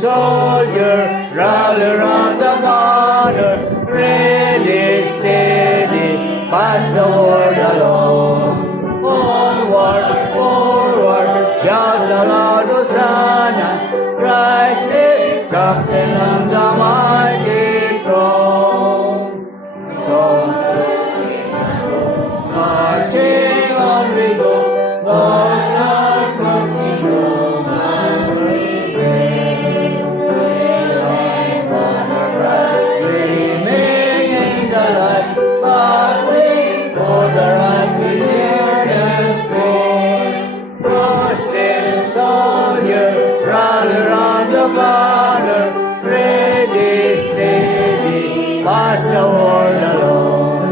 soldier, rally round the banner, ready, steady, pass the word along. Onward, forward, shout aloud, Hosanna, Christ is captain of the mighty throne. So, marching on we go, Lord, have mercy, Lord, as we pray. Dreaming in the light, fighting for the right we hear and pray. Trusting soldier, rally round the banner, ready, steady, pass the word along.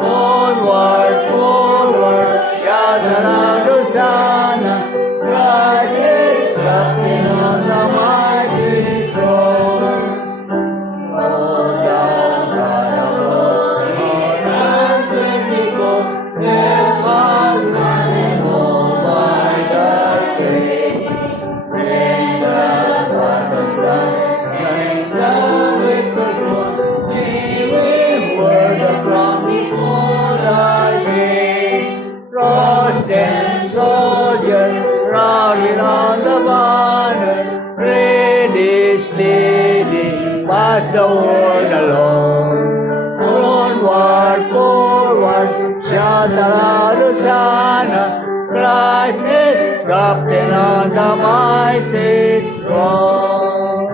Onward, forward, shout aloud, Hosanna, Christ is captain on the mighty throne. Oh, thou God above, Lord, as we go, help us running home by thy grace. Bring the battles down, bring the victors won, may we word the crown before thy gates. Cross them, soldier, rally on the banner, ready, steady, pass the word along. Onward, forward, shout aloud, Hosanna, Christ is captain on the mighty throne.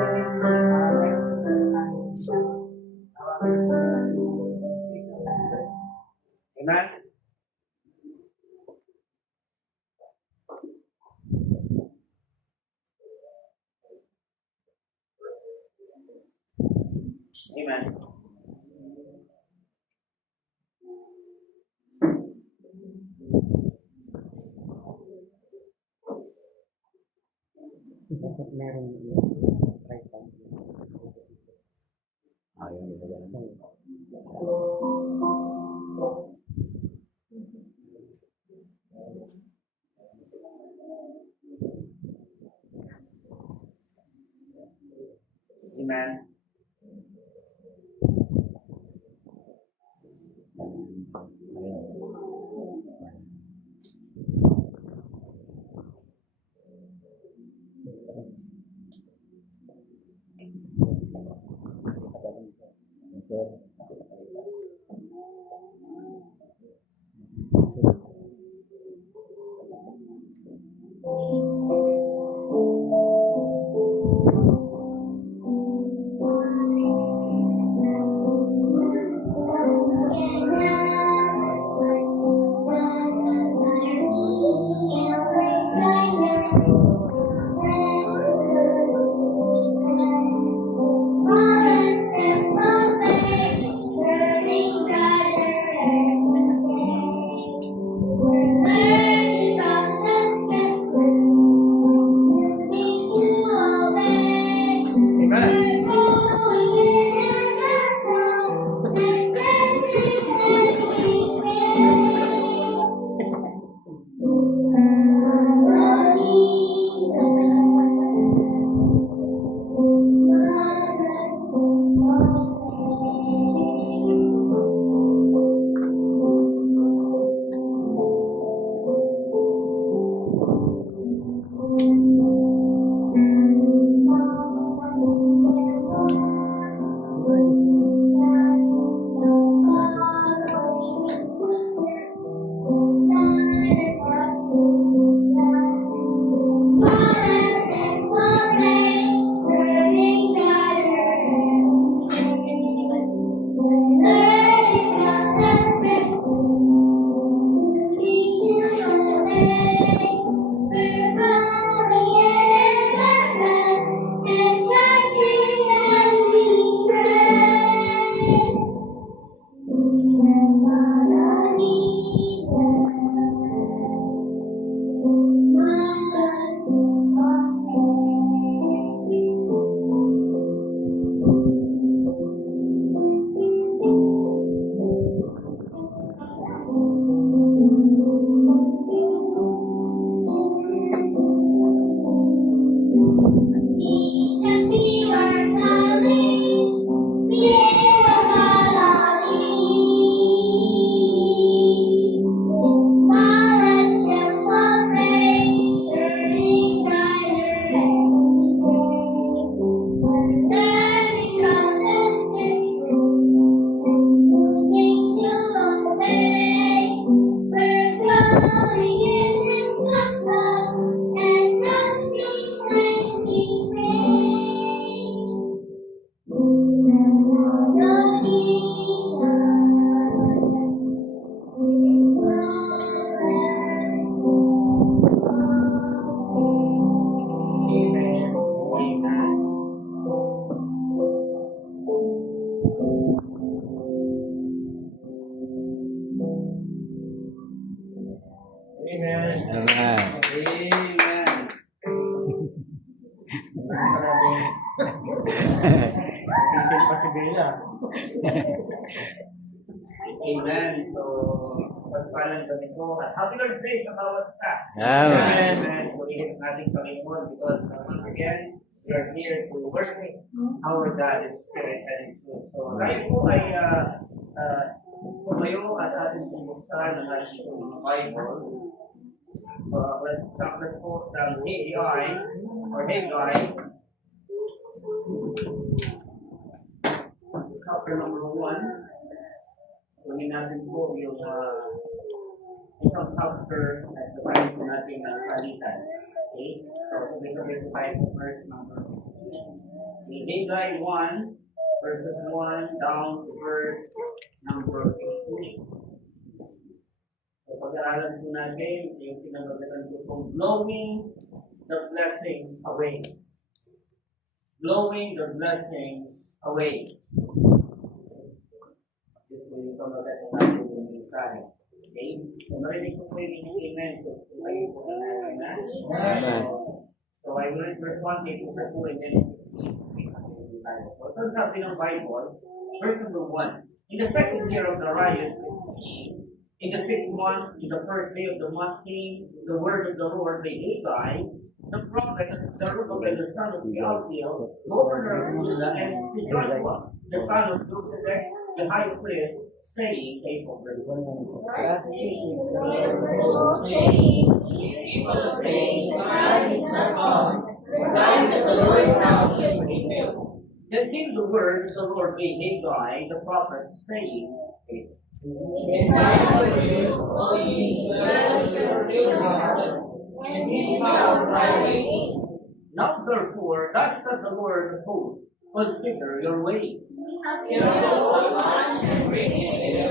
Amen. Amen. Dapat meron right pa. Ayaw nila ganun. Amen. Titin pa si Bella. Amen. So, pagpalang kami ko. At happy Lord's Day sa bawat isa. Amen. Amen. Purihin natin Panginoon because once again, we are here to worship our God in spirit and in truth. So, tayo po ay tumayo at ating sinubukan ng ating Bible. So, let's po ng Haggai or Haggai. Chapter number 1. Kunin natin po yung isang chapter at basahin po natin ang salitan. Okay? So, sabay-sabay po tayo sa verse number 2. In Haggai 1, verses 1 down to verse number 18. So, pag-aralan po natin yung pinamagatan po kung blowing the blessings away. Blowing the blessings away. Yung pamagatan natin yung mensahe. Okay? So, marinig ko po yung amen ko. Kung kayo po na. So, I will read verse 1, take verse 2, and then so, ito sabi ng Bible, verse number 1. In the second year of Darius, in the 6th month, in the first day of the month, came the word of the Lord by Haggai, the prophet of Zerubbabel, the son of Shealtiel, governor of Judah, and to Joshua, the son of Josedek, the high priest, saying, take over. Thus speaking, the Lord saying, these people saying, the time is not come, the time that the Lord's house should be filled. Then came the word of the Lord by Haggai, the prophet, saying, It is time for you, O ye, to dwell in your field houses, and be small thy ways. now therefore, thus said the Lord of hosts, consider your ways. Your soul watch and bring it in.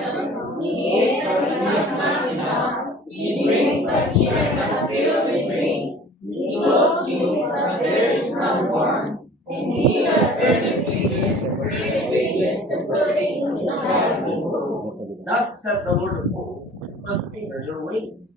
Ye eat, but ye have not enough. Ye drink, but ye are not filled with drink. Ye clothe you, but there is no warmth. And he that burneth wickedness, the clothing in the lively clothes. Thus said the Lord of hosts, consider your ways.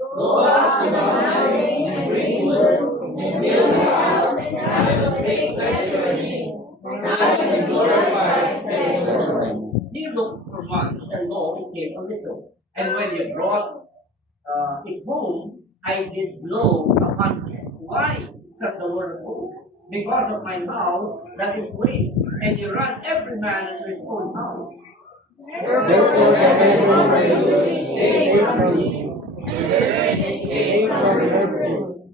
Go out to the mountain and bring wood, and build a house, and I will take pleasure in it. And I will glorify, said the Lord. He looked for months, and lo, it came a little. And when he brought it home, I did blow upon it. Why? Said the Lord of hosts. Because of my mouth that is waste, and you run every man into his own house. Therefore, the Lord will escape from you, and the earth escape from your feet.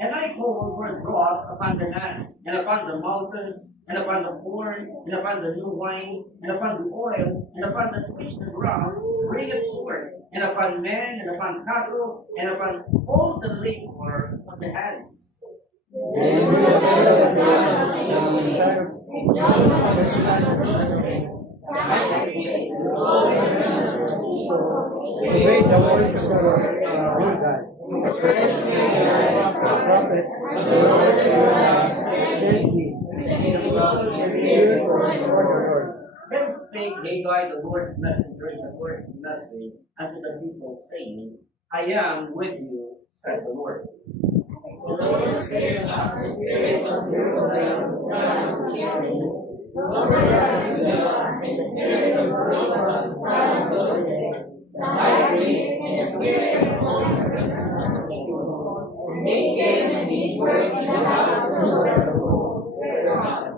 And I called for drought upon the land, and upon the mountains, and upon the corn, and upon the new wine, and upon the oil, and upon the which the ground bringeth forth, and upon men, and upon cattle, and upon all the labor of the hands. Then said the son of Shealtiel, and Joshua the son of Josedek, the high priest, the governor of the people, Obey the voice of the Lord, your God. the first Haggai, The prophet, as the Lord your God said said, he, and he will hear hear for for the the Lord, Lord. Lord. Then spake Haggai the Lord's messenger in the Lord's message unto the people, saying, I am with you, said the Lord. The Lord stirred up the spirit of Zerubbabel, the son of Shealtiel, governor of Judah, and the spirit of Joshua, the son of Josedek, the high priest, and the spirit of honor of the people. And they came and did work in the house of the Lord of hosts.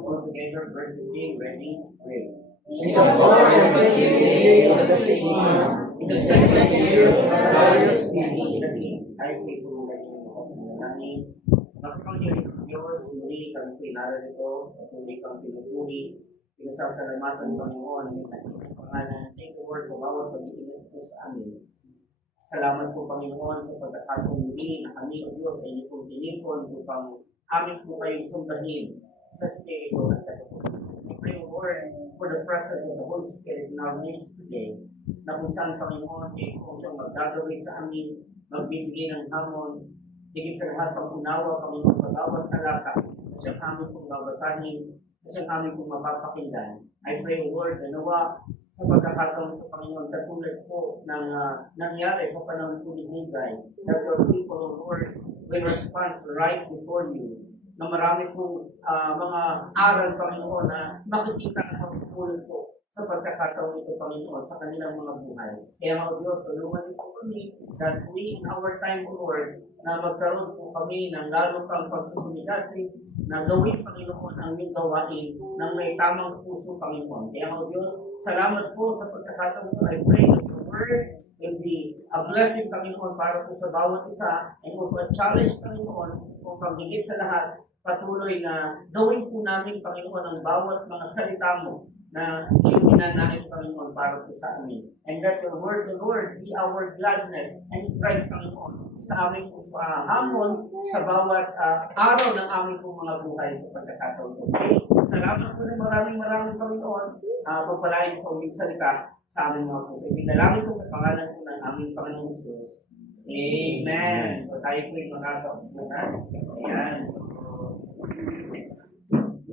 All together, verse 15, ready, read. In the 4th and 15th day of the 6th month, in the second year of Darius king. Ay, may tulungan yung namin. Makapangyari ng Diyos, muli kami pinarito at muli kami pinupuri. Pinasasalamatan Panginoon ang inyong pangalan. Thank you, Lord, sa bawat pag-iingat po sa amin. Salamat po, Panginoon, sa pagkakataon muli na kami, O Diyos, ay inyong pong tinipon upang amin po kayong sundahin sa Espiritu at katotohanan. We pray, Lord, for the presence of the Holy Spirit in our midst today, na kung saan, Panginoon, ay kung siyang magdadaway sa amin, magbibigay ng hamon, higit sa lahat ng unawa, Panginoon, sa bawat talata, na siyang amin pong babasahin, na siyang amin pong mapapakinggan. I pray, Lord, na nawa sa pagkakataon ito, Panginoon, katulad po ng nangyari sa panahon po ni Haggai, that your people, Lord, will respond right before you. na marami pong mga aral, Panginoon, na makikita ang pagpupulot po sa pagkakataon ito, Panginoon, sa kanilang mga buhay. Kaya mga Diyos, tulungan niyo po kami that we in our time, O Lord, na magkaroon po kami ng lalo pang pagsusumigasig na gawin, Panginoon, ang inyong gawain ng may tamang puso, Panginoon. Kaya mga Diyos, salamat po sa pagkakataon ito. I pray that the word will be a blessing, Panginoon, para po sa bawat isa and also a challenge, Panginoon, kung paghigit sa lahat, patuloy na gawin po namin, Panginoon, ang bawat mga salita mo na iyong pinanais, Panginoon, para po sa amin. And that your word, the Lord, be our gladness and strength, Panginoon, sa aming hamon sa bawat araw ng aming pong mga buhay sa pagkakataon ko. Salamat po ng maraming Panginoon. Pagpalain po ang salita sa aming mga puso. Ibinalangin ko sa pangalan po ng aming Panginoon Diyos. Amen. So tayo po yung makakaupunan. Ayan. So,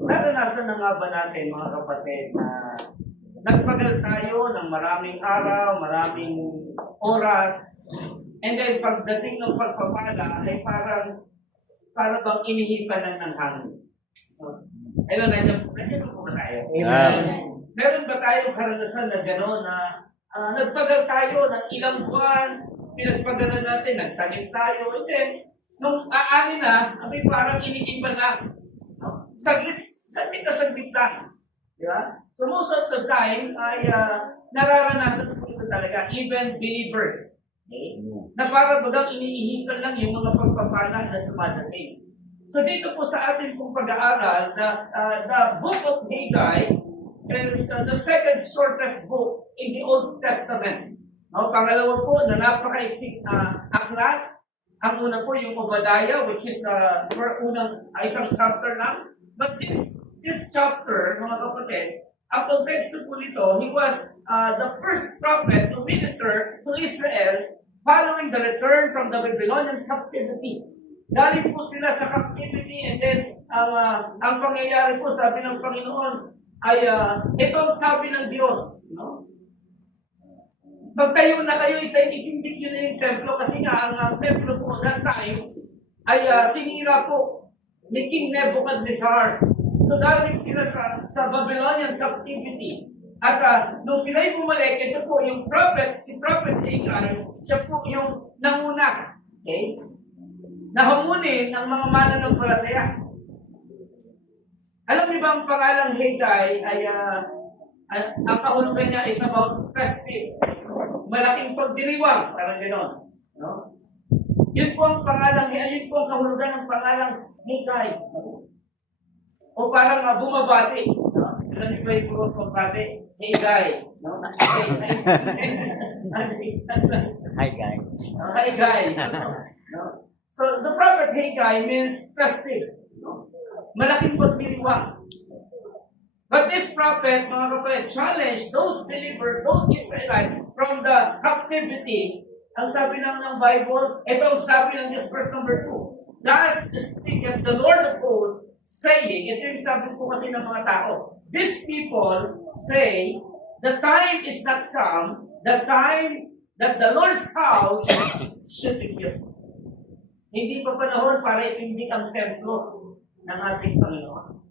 naranasan na nga ba natin, mga kapatid, na nagpagal tayo ng maraming araw, maraming oras, and then pagdating ng pagpapala ay parang bang inihipan lang ng hangin. Ayun, nandiyan po ba tayo? Amen. Meron ba tayong karanasan na gano'n na nagpagal tayo ng ilang buwan, pinagpagalan natin, nagtanim tayo, and then, nung aanin na, may parang inihipan lang. Saglit lang. Di ba? So most of the time ay nararanasan po ito talaga, even believers. Okay? Na parang bagang iniihipan lang yung mga pagpapala na dumadating. So dito po sa ating pong pag-aaral, the book of Haggai is the second shortest book in the Old Testament. No, pangalawa po na napaka-iksik aklat. Ang una po yung Obadiah, which is isang chapter lang. But this chapter, mga kapatid, ang konteksto po nito, he was the first prophet to minister to Israel following the return from the Babylonian captivity. Galing po sila sa captivity, and then ang pangyayari po, sabi ng Panginoon, ay ito ang sabi ng Diyos. No? Pagtayo na kayo, itindig nyo na yung templo, kasi nga ang templo po that time ay sinira po ni King Nebuchadnezzar. So galing sila sa Babylonian captivity. At nung sila'y bumalik, ito po yung si Prophet Haggai, siya po yung nanguna. Okay? Nahamunin ang mga mananampalataya. Alam niyo ba ang pangalang Haggai ay ang kahulugan niya is about festive. Malaking pagdiriwang, parang gano'n. No? Yun po ang pangalang, yun po ang kahulugan ng pangalang Haggai. O parang bumabati. No? Alam niyo ba yung bumabati? Haggai. No? Hi, guys. Haggai. No? So, the prophet Haggai means festive. No? Malaking pagdiriwang. But this prophet, mga kapatid, challenged those believers, those Israelites, from the captivity. Ang sabi ng Bible, ito ang sabi ng this verse number 2. Thus speaketh the Lord of hosts, saying, ito yung sabi ko kasi ng mga tao, these people say, the time is not come, the time that the Lord's house should be built. Hindi pa panahon para itindig ang templo ng ating Panginoon.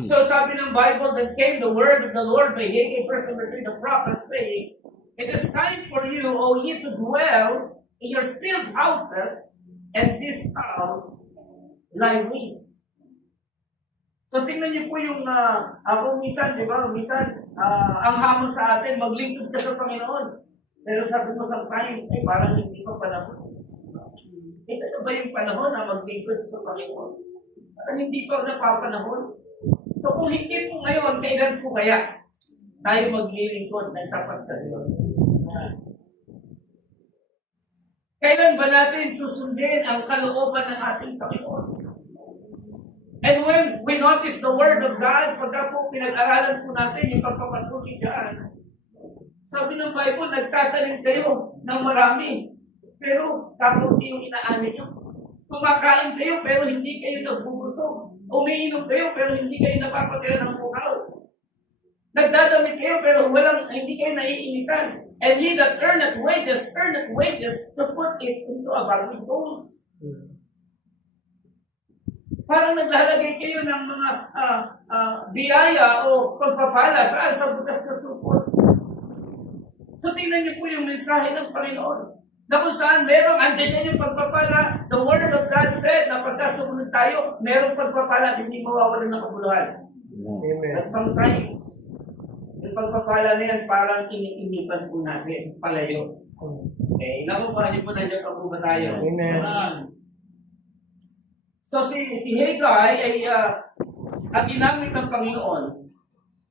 So sabi ng Bible, that came the word of the Lord by Haggai, verse number 3, the prophet saying, it is time for you, O ye, to dwell in your sealed houses, and this house lie waste. So tingnan niyo po yung, kung minsan, di ba, ang hamon sa atin, maglingkod ka sa Panginoon. Pero sabi mo sometimes, parang hindi pa panahon. Ito na ba yung panahon na maglingkod sa Panginoon? Parang hindi pa napapanahon. So kung hindi po ngayon, kailan po kaya tayo maglilingkod ng tapat sa Diyos? Kailan ba natin susundin ang kalooban ng ating Panginoon? And when we notice the Word of God, pagka po pinag-aralan po natin yung pagpapatuloy dyan, sabi ng Bible, nagtatanim kayo ng marami, pero kakunti yung inaani nyo. Kumakain kayo, pero hindi kayo nagbubusog. Umiinom kayo, pero hindi kayo napapatira ng bukaw. Nagdadamit kayo, pero hindi kayo naiinitan. And ye that earneth wages to put it into a bag with gold. Parang naglalagay kayo ng mga biyaya o pagpapala sa butas na supot. So tingnan niyo po yung mensahe ng Panginoon. Na kung saan andyan yan yung pagpapala, the word of God said na pagka sumunod tayo, merong pagpapala at hindi mawawalan ng kabuluhan. Amen. At sometimes, yung pagpapala na yan, parang iniinipan po natin, palayo. Okay, nakukuha niyo po na dyan pa tayo. Amen. So si Haggai ay ang ginamit ng Panginoon.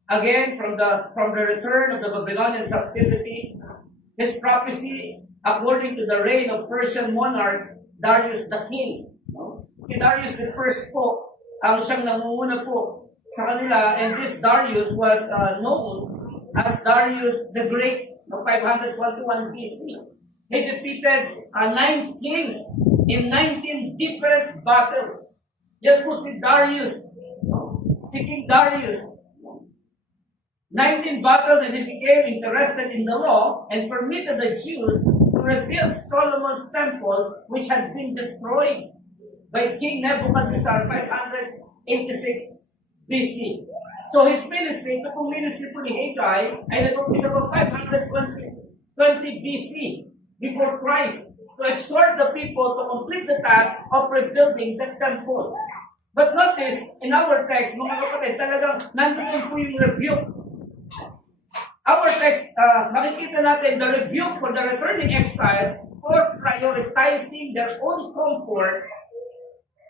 Again, from the return of the Babylonian captivity, his prophecy according to the reign of Persian monarch Darius the king. No? Si Darius the first po, ang siyang nangunguna po sa kanila, and this Darius was known as Darius the Great, no, 521 BC. He defeated 9 kings in 19 different battles. Yan po si Darius, no? Si King Darius. 19 battles, and he became interested in the law and permitted the Jews to rebuild Solomon's temple, which had been destroyed by King Nebuchadnezzar 586 BC. So his ministry, ito pong ministry po ni Haggai, ay nag-umpisa po 520 BC before Christ to exhort the people to complete the task of rebuilding the temple. But notice, in our text, mga kapatid, talagang nandun po yung rebuke. Our text, makikita natin the rebuke for the returning exiles for prioritizing their own comfort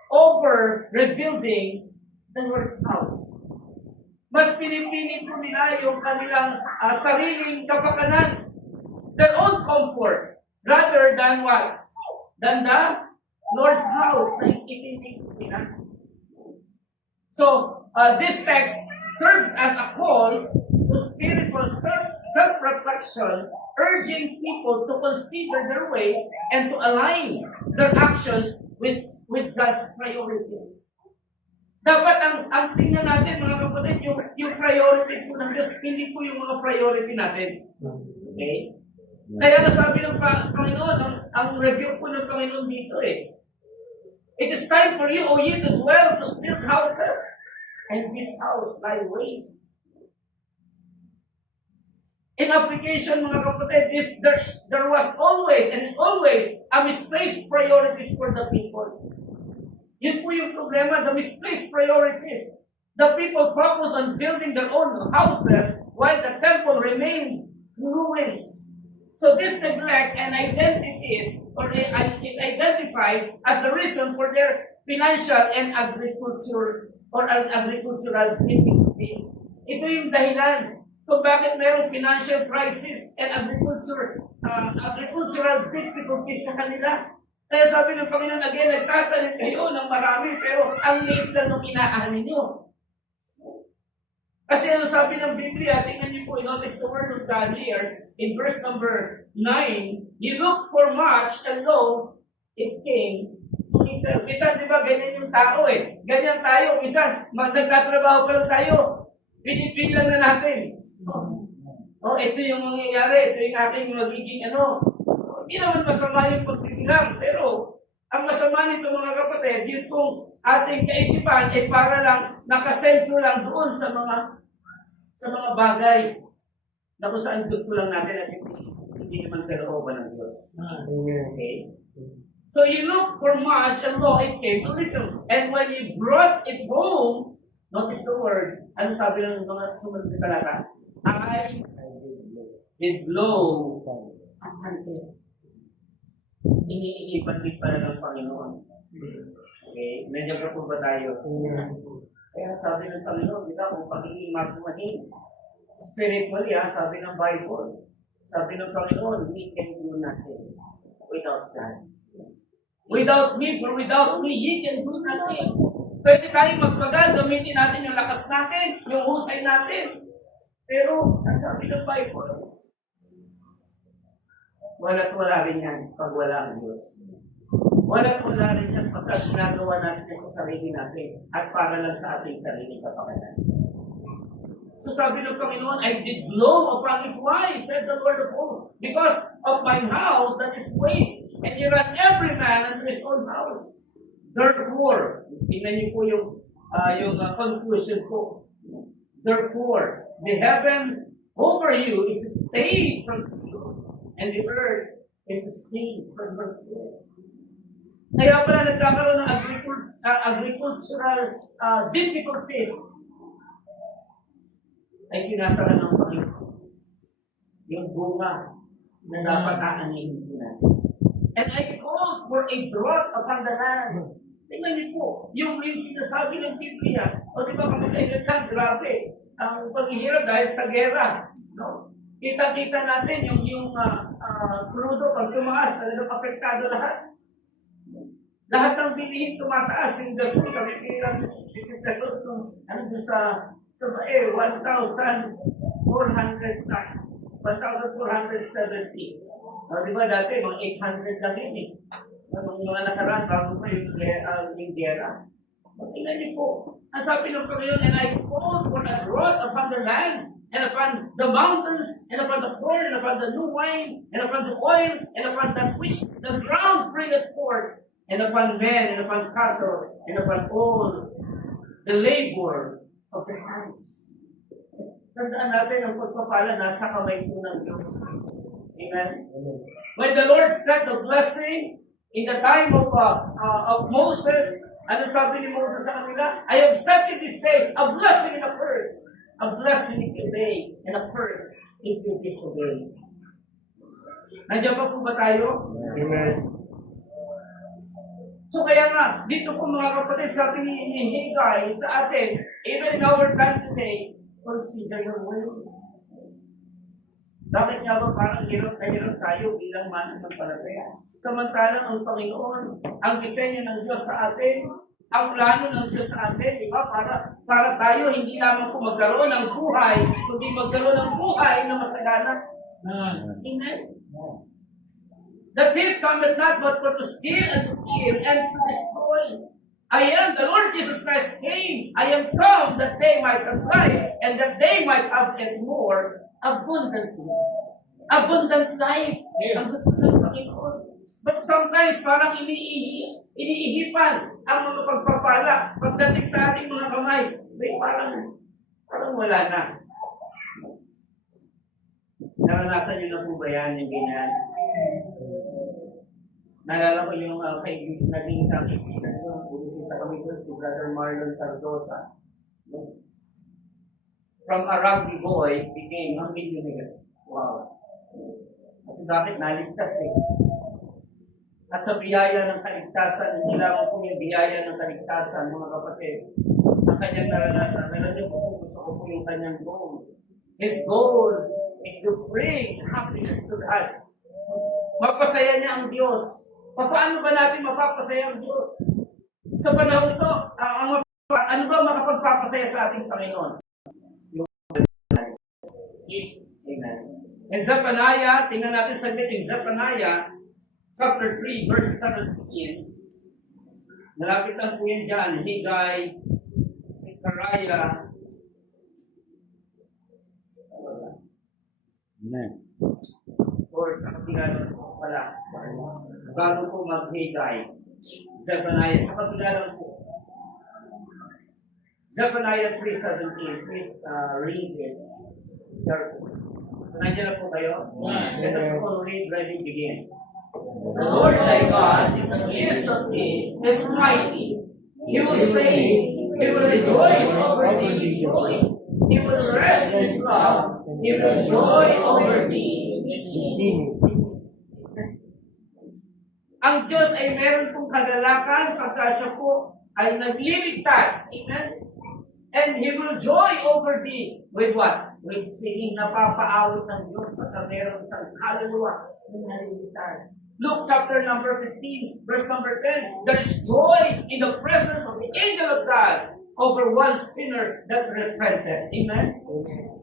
over rebuilding the Lord's house. Mas pinipili po nila yung kanilang sariling kapakanan, their own comfort, rather than what? Than the Lord's house na itindig nila. So, this text serves as a call to spiritual self-reflection, urging people to consider their ways and to align their actions with God's priorities. Dapat ang tingnan natin, mga kapatid, yung priority po ng Diyos, hindi po yung mga priority natin. Okay? Kaya nasabi ng Panginoon, ang review po ng Panginoon dito it is time for you, O ye, to dwell to silk houses, and this house lie waste. In application, mga kapatid, there was always and is always a misplaced priorities for the people. Yun po yung problema, the misplaced priorities. The people focus on building their own houses while the temple remained ruins. So this neglect and identities is identified as the reason for their financial and agricultural difficulties. Ito yung dahilan kung bakit mayroong financial crisis and agricultural difficulties sa kanila. Kaya sabi ng Panginoon, again, nagtatanim kayo ng marami, pero ang liit lang nung inaanin nyo. Kasi ano sabi ng Biblia, tingnan niyo po, notice the word of God here, in verse number 9, you look for much, and lo, it came to little. Minsan, di ba, ganyan yung tao Ganyan tayo, minsan, nagtatrabaho pa lang tayo, pinipilang na natin. Ito yung mangyayari, ito yung aking magiging Hindi naman masama yung pagbibilang, pero ang masama nito mga kapatid, yung kung ating kaisipan ay para lang nakasentro lang doon sa mga bagay na kung saan gusto lang natin at hindi naman kalooban ng Diyos. Okay? So you look for much and lo, it came to little. And when you brought it home, notice the word, ano sabi ng mga sumunod na talata? I did blow upon it. Iniipan-ipin pala ng Panginoon. Okay? Nandiyan pa po ba tayo? Kaya sabi ng Panginoon, kung pagiging magmahin, spiritually, sabi ng Bible, sabi ng Panginoon, we can do nothing without God. Without me, for without me, ye can do nothing. Pwede tayong magpagal, gamitin natin yung lakas natin, yung husay natin. Pero, ang sabi ng Bible, wala rin yan pag wala ang Diyos. Wala rin yan pagka ginagawa natin sa sarili natin at para lang sa ating sariling kapakanan. So sabi ng Panginoon, I did blow upon it. Why? Said the Lord of hosts. Because of my house that is waste, and you run every man unto his own house. Therefore, tingnan niyo po yung conclusion ko. Therefore, the heaven over you is stayed from you, and the earth is stayed from her fruit. Kaya pala nagkakaroon ng agricultural difficulties ay sinasara ng Panginoon yung bunga na dapat aanihin natin. And I called for a drought upon the land. Tingnan niyo po, yung sinasabi ng Biblia, o di ba kapag grabe, ang paghihirap dahil sa gera. No? Kita-kita natin yung crudo, pag tumaas, talagang apektado lahat. Lahat ng bilihin tumataas, yung gasol, kami bilang, this is the cost ng, sa 1,400 plus, 1,470. Di ba dati, mga 800 lang yun eh. Nung mga nakaraan, bago pa yung gera. Tingnan niyo po, ang sabi ng Panginoon, and I called for a drought upon the land, and upon the mountains, and upon the corn, and upon the new wine, and upon the oil, and upon that which the ground bringeth forth, and upon men, and upon cattle, and upon all the labor of their hands. Tandaan natin ang pagpapala nasa kamay po ng Diyos. Amen? When the Lord said the blessing in the time of Moses, ano sabi ni Moses sa kanila? I have set in this day a blessing and a curse. A blessing if you obey, and a curse if you disobey. Nandiyan pa po ba tayo? Amen. So kaya nga, dito po mga kapatid, sabi ni Haggai sa atin, even in our time today, consider your ways. Bakit nga ba parang hirap na hirap tayo bilang mananampalataya? Samantalang ang Panginoon, ang disenyo ng Diyos sa atin, ang plano ng Diyos sa atin, di ba? Para tayo hindi lamang po magkaroon ng buhay, kundi magkaroon ng buhay na masagana. Amen? The thief cometh not but for to steal and to kill and to destroy. I am the Lord Jesus Christ came. I am come that they might have life and that they might have it more abundantly. Abundant life. Ang gusto ng Panginoon. But sometimes parang iniihipan ang mga pagpapala. Pagdating sa ating mga kamay, parang wala na. Naranasan niyo na po ba yan yung ganyan? Naalala ko yung naging kaibigan ko, bumisita kami doon, si Brother Marlon Cardosa. From a rugby boy, became a millionaire. Wow. Kasi bakit naligtas eh. At sa biyaya ng kaligtasan, hindi lamang po yung biyaya ng kaligtasan, mga kapatid, ang kanyang naranasan, talagang gusto ko po yung kanyang goal. His goal is to bring happiness to God. Mapasaya niya ang Diyos. Paano ba natin mapapasaya ang Diyos? Sa panahon ito, ano ba makapagpapasaya sa ating Panginoon? Yung Amen. In Zephaniah, tingnan natin saglit in Zephaniah, chapter 3, verse 17. Malapit lang po yan dyan. Haggai, Zechariah. Amen. Or sa kapilalan po pala. Bago po mag-Haggai. Zephaniah, sa kapilalan po. Zephaniah 3:17. Please read it. Carefully. Nandiyan na po kayo? Let us all read, ready, begin. The Lord thy God is of thee, is mighty. He will save. He will rejoice over thee with joy. He will rest his love. He will joy over thee. Ang Diyos ay meron pong kagalakan pagka siya po ay nagliligtas. Amen? And He will joy over thee with what? With singing. Napapaawit ng Diyos pagka meron isang kaluluwa na naliligtas. Luke chapter number 15, verse number 10. There is joy in the presence of the angel of God over one sinner that repented. Amen?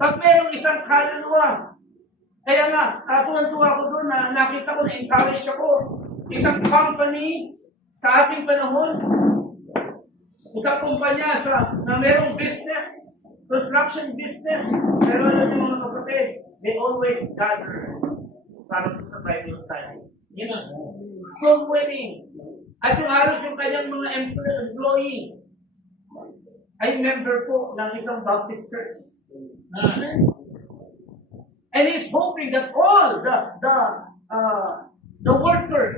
Pag merong isang kaluluwa, kaya nga, tuwan-tuwa ko doon na nakita ko, na-encourage ako. Isang company sa ating panahon, isang kumpanya na merong business, construction business, pero alam niyo mga kapatid, they always gather para sa Bible study. Soul winning. At yung halos yung kanyang mga employee ay member po ng isang Baptist church. And he's hoping that all the workers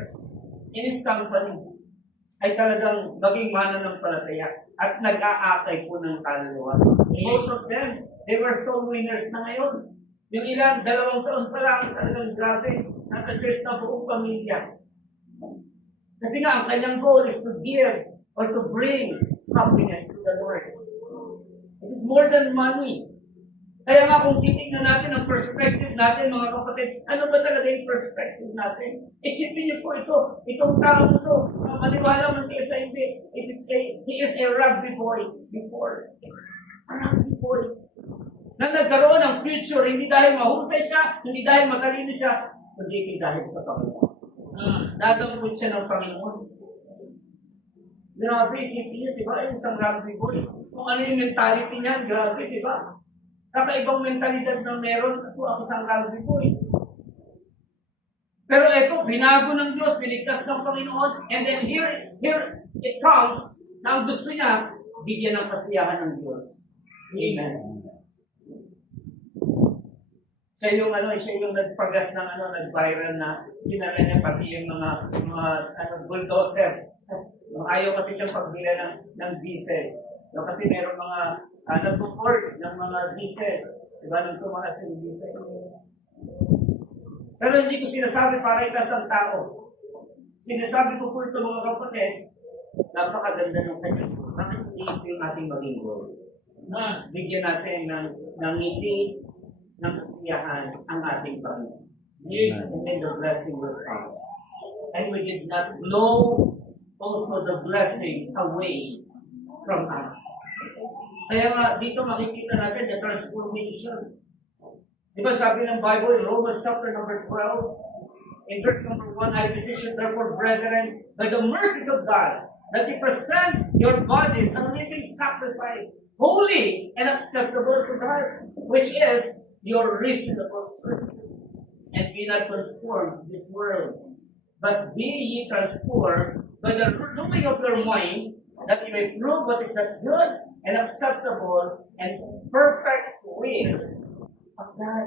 in his company ay talagang maging mananampalataya at nag-aakay po ng kaluluwa. Most of them, they were soul winners na ngayon. Yung ilang, 2 taon pa lang, talagang grabe, nasa Diyos na buong pamilya. Kasi nga, ang kanyang goal is to give or to bring happiness to the Lord. It is more than money. Kaya nga kung titignan natin ang perspective natin, mga kapatid, ano ba talaga yung perspective natin? Isipin niyo po itong tao ito, maniwala man kayo sa hindi, he is a rugby boy before. A rugby boy. Na nagkaroon ng future, hindi dahil mahusay siya, hindi dahil matalino siya, kundi dahil sa Panginoon. Nadampot siya ng Panginoon. Grabe, isipin niyo, di ba? Yung isang rugby boy. Kung ano yung mentality niyan, grabe, di ba? Kakaibang mentalidad na meron ako ang isang rugby boy. Pero ito, binago ng Diyos, binigkas ng Panginoon, and then here it comes na ang gusto niya, bigyan ng kasiyahan ng Diyos. Amen. Siya yung nagpagas ng nag-viral na dinala niya pati yung mga bulldozer. Ayaw kasi siyang pagbila ng diesel. Kasi meron mga nag-report ng mga diesel. Diba, nung tumakas yung diesel. Pero hindi ko sinasabi para itas ang tao. Sinasabi ko po ito mga kapatid, napakaganda ng kanya. Bakit hindi ito yung ating maging goal? Bigyan natin ng ngiti, ng kasiyahan ang ating Panginoon. And then the blessing will come. And we did not blow also the blessings away from us. Kaya nga, dito makikita natin the transformation. Diba sabi ng Bible in Romans chapter number 12, in verse number 1, I beseech you therefore, brethren, by the mercies of God, that you present your bodies a living sacrifice, holy and acceptable to God, which is your reasonable service. And be not conformed to this world, but be ye transformed by the renewing of your mind, that you may prove what is that good and acceptable and perfect will of God.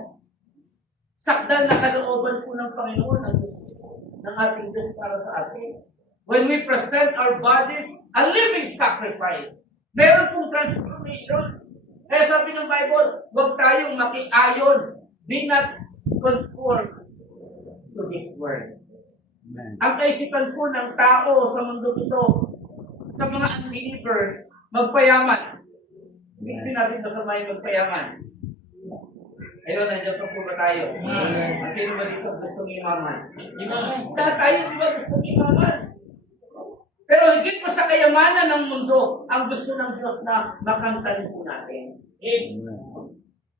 Sakdal na kalooban po ng Panginoon ang gusto ng ating Diyos para sa atin. When we present our bodies, a living sacrifice, meron pong transformation. Kaya sabi ng Bible, huwag tayong makiayon. Be not conformed to this world. Amen. Ang kaisipan po ng tao sa mundo ito, sa mga unbelievers, magpayaman. Hindi sinabi masama yung magpayaman. Ayun, nandiyan pa po ba tayo? Sino ba dito gusto umaman? Lahat tayo di ba gusto umaman? Pero higit pa sa kayamanan ng mundo, ang gusto ng Diyos na makamtan po natin.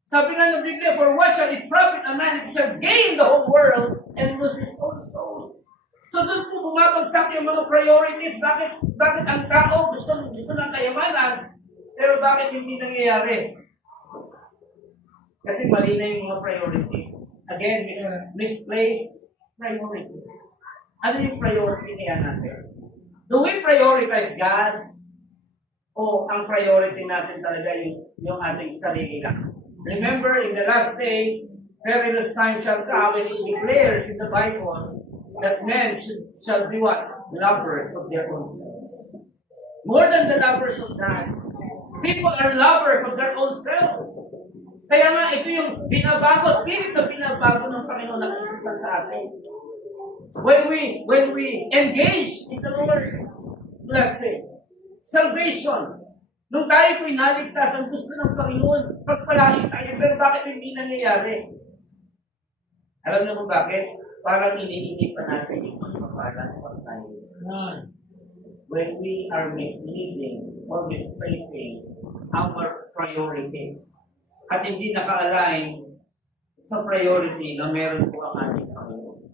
Sabi nga ng Biblia, for what shall it profit a man if he shall gain the whole world and lose his own soul? So doon po bumabagsak yung mga priorities. Bakit ang tao gusto ng kayamanan, pero bakit hindi nangyayari? Kasi mali na yung mga priorities. Again, misplaced priorities. Ano yung priority kaya natin? Do we prioritize God? O ang priority natin talaga yung ating sarili lang? Remember, in the last days, perilous time shall come, and it declares in the Bible that men shall be what? Lovers of their own selves. More than the lovers of God. People are lovers of their own selves. Kaya nga, ito yung binabago, pilit na binabago ng Panginoon na isipan sa atin. When we engage in the Lord's blessing, salvation, nung tayo po'y naligtas, ang gusto ng Panginoon, pagpalain tayo, pero bakit hindi nangyayari? Alam niyo kung bakit? Parang iniinipan natin yung pagpapalang sa tayo. When we are misleading or misplacing our priority, at hindi naka-align sa priority na meron po ang ating Panginoon.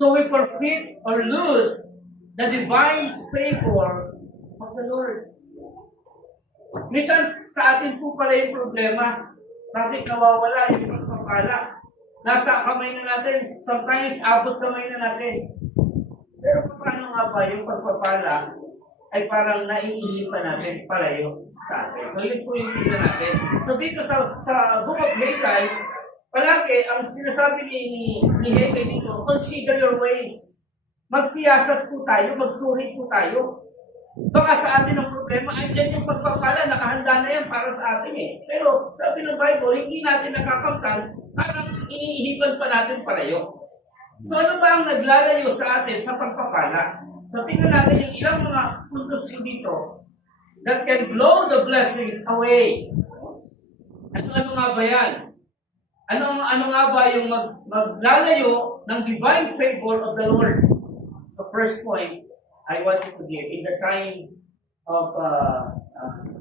So we forfeit or lose the divine favor of the Lord. Minsan sa atin po pala yung problema. Bakit nawawala yung pagpapala? Nasa kamay na natin. Sometimes abot kamay na natin. Pero paano nga ba yung pagpapala ay parang naiinipan natin palayo sa atin. So yun po yung tingnan natin. So dito sa Book of Haggai, palagi ang sinasabi ni Haggai dito, consider your ways. Magsiyasat po tayo, magsurit po tayo. Baka sa atin ang problema, andyan yung pagpapala, nakahanda na yan para sa atin eh. Pero sabi ng Bible, hindi natin nakakamtan, parang iniihipan pa natin palayo. So ano ba ang naglalayo sa atin sa pagpapala? So tingnan natin yung ilang mga puntos dito that can blow the blessings away. Ano nga ba yan? Ano nga ba yung maglalayo ng divine favor of the Lord? So first point, I want you to give in the time of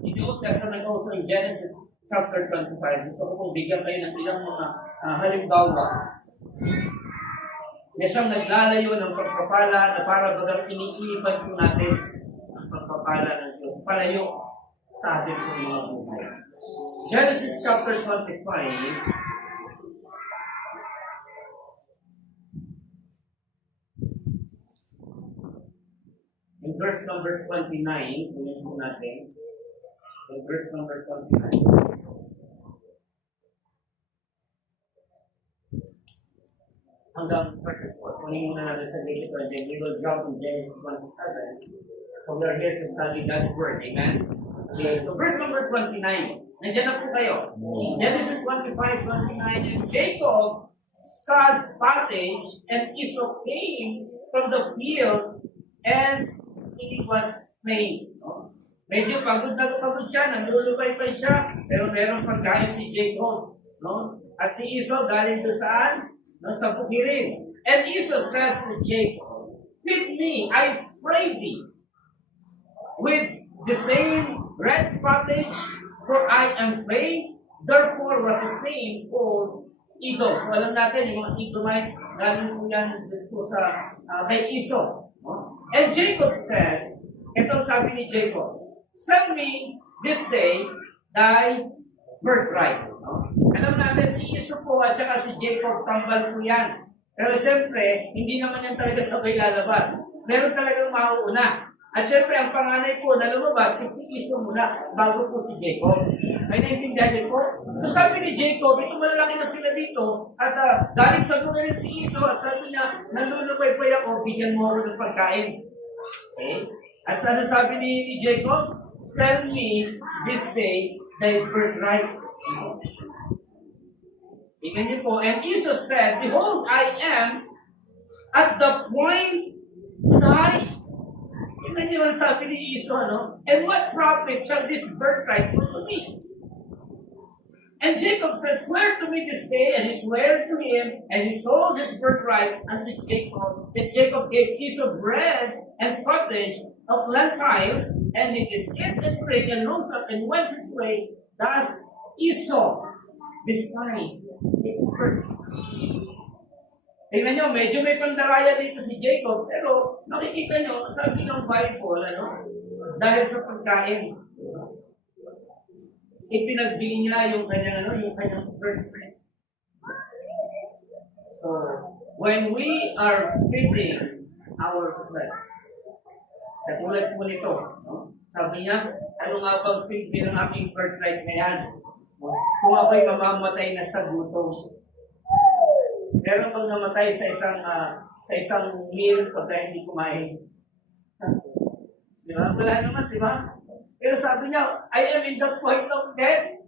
in the Old Testament also in Genesis chapter 25. Gusto ko pong bigyan kayo ng ilang mga halimbawa. May siyang naglalayo ng pagpapala na para bagang iniipan po natin ang pagpapala ng Diyos. Palayo sa ating mga buhay. Genesis chapter 25. In verse number 29, kunin po natin. In verse number 29. Hanggang 34. Kunin muna natin sa dito and then we will jump to Genesis 27. So we are here to study God's Word. Amen? Okay. So verse number 29. Nandiyan na po kayo. Genesis 25:29. And Jacob sod pottage and Esau came from the field and he was plain. No? Medyo pagod na pagod siya, nalulupay-pay siya, pero merong pagkain si Jacob. No? At si Esau galing doon saan? No, sa bukirin. And Esau said to Jacob, feed me, I pray thee, with the same red pottage, for I am plain. Therefore was his name called Edom. So alam natin, yung mga Edomites, galing po yan dito sa kay Esau. No? And Jacob said, itong sabi ni Jacob, send me this day thy birthright. No? Alam natin si Esau po at saka si Jacob, tambal po yan. Pero siyempre, hindi naman yan talaga sabay lalabas. Meron talagang mauuna. At siyempre, ang panganay po na lumabas is si Esau muna bago po si Jacob. May naintindihan niyo po? So sabi ni Jacob, ito malalaki na sila dito at galing sa muna rin si Esau at sabi niya, nalulupay-pay ako, bigyan mo ako ng pagkain. Okay? At ano sabi ni Jacob? Send me this day thy birthright. Tingnan niyo po, and Esau said, behold, I am at the point to die. Tingnan niyo ang sabi ni Esau, no? And what profit shall this birthright do to me? And Jacob said, swear to me this day, and he swore to him, and he sold his birthright unto Jacob. And Jacob gave Esau bread and pottage of lentils, and he did eat and drink, and rose up and went his way. Thus Esau despised his birthright. Tingnan nyo, medyo may pandaraya dito si Jacob, pero nakikita nyo, sabi ng Bible, dahil sa pagkain, ipinagbili niya yung kanyang birthright. So, when we are feeding our flesh, katulad po nito, no? Sabi niya, ano nga bang silbi ng aking birthright na yan? No? Kung ako'y mamamatay na sa gutom. Pero pag namatay sa isang meal, pagka hindi kumain. Di ba? Wala naman, di ba? Pero sabi niya, I am in the point of death.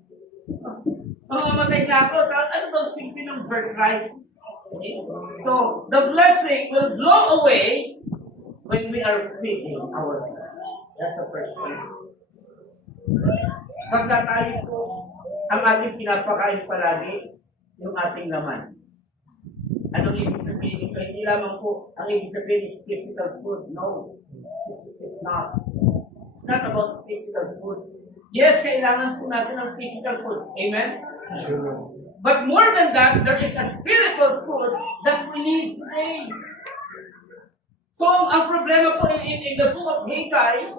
Mamamatay na ako. Ano bang silbi ng birthright? Okay? So, the blessing will blow away when we are feeding our flesh. That's the first point. Pagka tayo po, ang ating pinapakain palagi, yung ating laman. Anong ibig sabihin nito? Hindi lamang po, ang ibig sabihin is physical food. No, it's not. It's not about physical food. Yes, kailangan po natin ng physical food. Amen? But more than that, there is a spiritual food that we need today. So, ang problema po in the book of Haggai,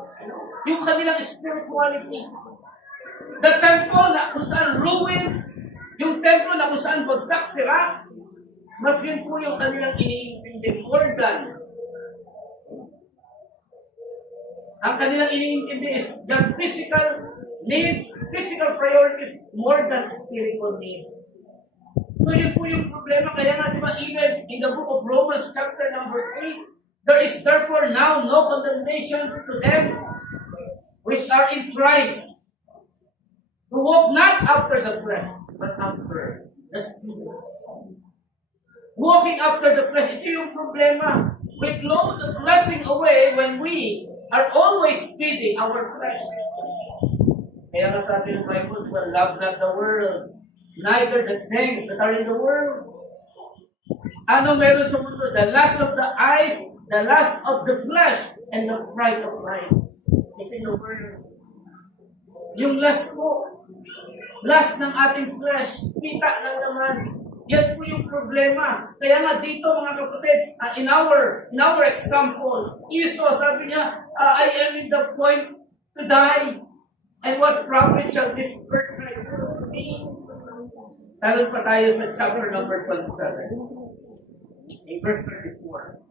yung kanilang spirituality. The temple na kung saan ruin, yung temple na kung saan bagsak sira, mas yun po yung kanilang iniintindi more than Ang kanilang iniintindi is their physical needs, physical priorities more than spiritual needs. So yun po yung problema. Kaya nga, di ba, even in the book of Romans chapter number 8, there is therefore now no condemnation to them which are in Christ, who walk not after the flesh, but after the Spirit. Walking after the flesh, ito yung problema. We throw the blessing away when we are always feeding our flesh. Kaya nga sabi ng Bible, well, love not the world, neither the things that are in the world. Ano meron sa mundo? The lust of the eyes, the lust of the flesh, and the pride of life. It's in the world. Yung lust po, lust ng ating flesh, kita lang naman. Yan po yung problema. Kaya nga dito mga kapatid, in our example, Esau sabi niya, I am in the point to die. And what profit shall this birthright do to me? Tanong pa tayo sa chapter number 27. In verse 34.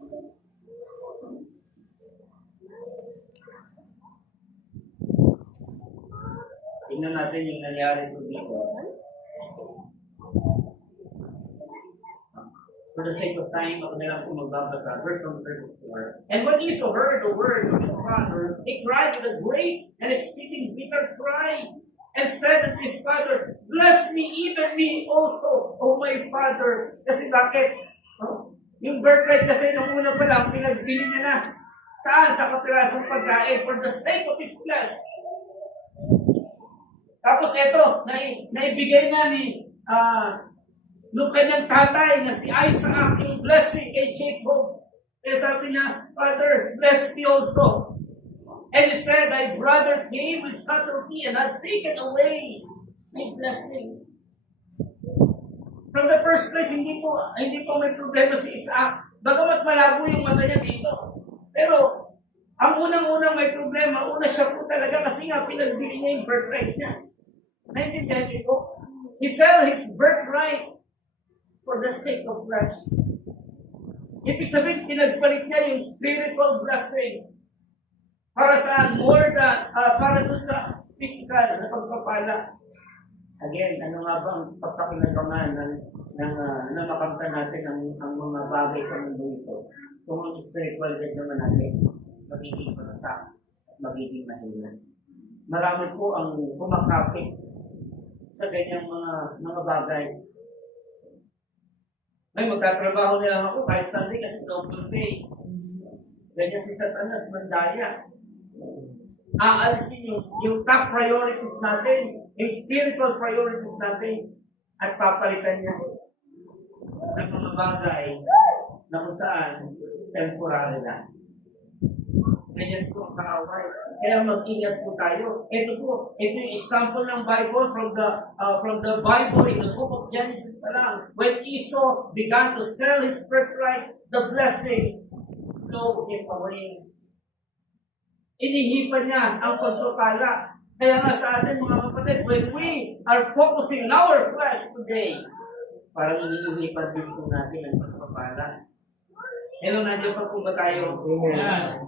Tingnan natin yung nangyari po dito. For the sake of time, ako na lang po magbabasa. Verse number 34. And when Esau heard the words of his father, he cried with a great and exceeding bitter cry, and said unto his father, bless me, even me also, O my father. Kasi bakit? Yung birthright kasi nung una pa lang, pinagbili niya na. Saan? Sa kapirasong pagkain for the sake of his flesh. Tapos eto, naibigay na ni nung kanyang tatay na si Isaac yung blessing kay Jacob. Kaya sabi niya, Father, bless me also. And he said, thy brother came with subtlety and had taken away my blessing. From the first place, hindi po may problema si Isaac. Bagamat malabo yung mata niya dito. Pero, ang unang-unang may problema, una siya po talaga kasi nga pinagbili niya yung birthright niya. Naintindihan niyo po? He sell his birthright for the sake of flesh. Ibig sabihin, pinagpalit niya yung spiritual blessing para sa more than, para doon sa physical na pagpapala. Again, ano nga ba ang pagpapinabangan ng makamta natin ang mga bagay sa mundo ito? Kung ang spiritual dead naman natin, magiging panasak at magiging mahina. Marami po ang kumakapit sa ganyang mga bagay. Ay, magtatrabaho na lang ako kahit Sunday kasi double pay. Ganyan si Satanas, mandaya. Aalisin yung top priorities natin, yung spiritual priorities natin, at papalitan niya ng mga bagay na kung saan temporary lang. Ganyan po ang kaaway. Kaya mag-ingat po tayo. Ito yung example ng Bible from the Bible in the book of Genesis pa lang. When Esau began to sell his birthright, the blessings flowed him away. Inihipan niya ang pagpapala. Kaya nga sa atin mga kapatid, when we are focusing on our flesh today, parang inihipan din po natin ang pagpapala. Hello, nandiyan pa po ba tayo? Amen.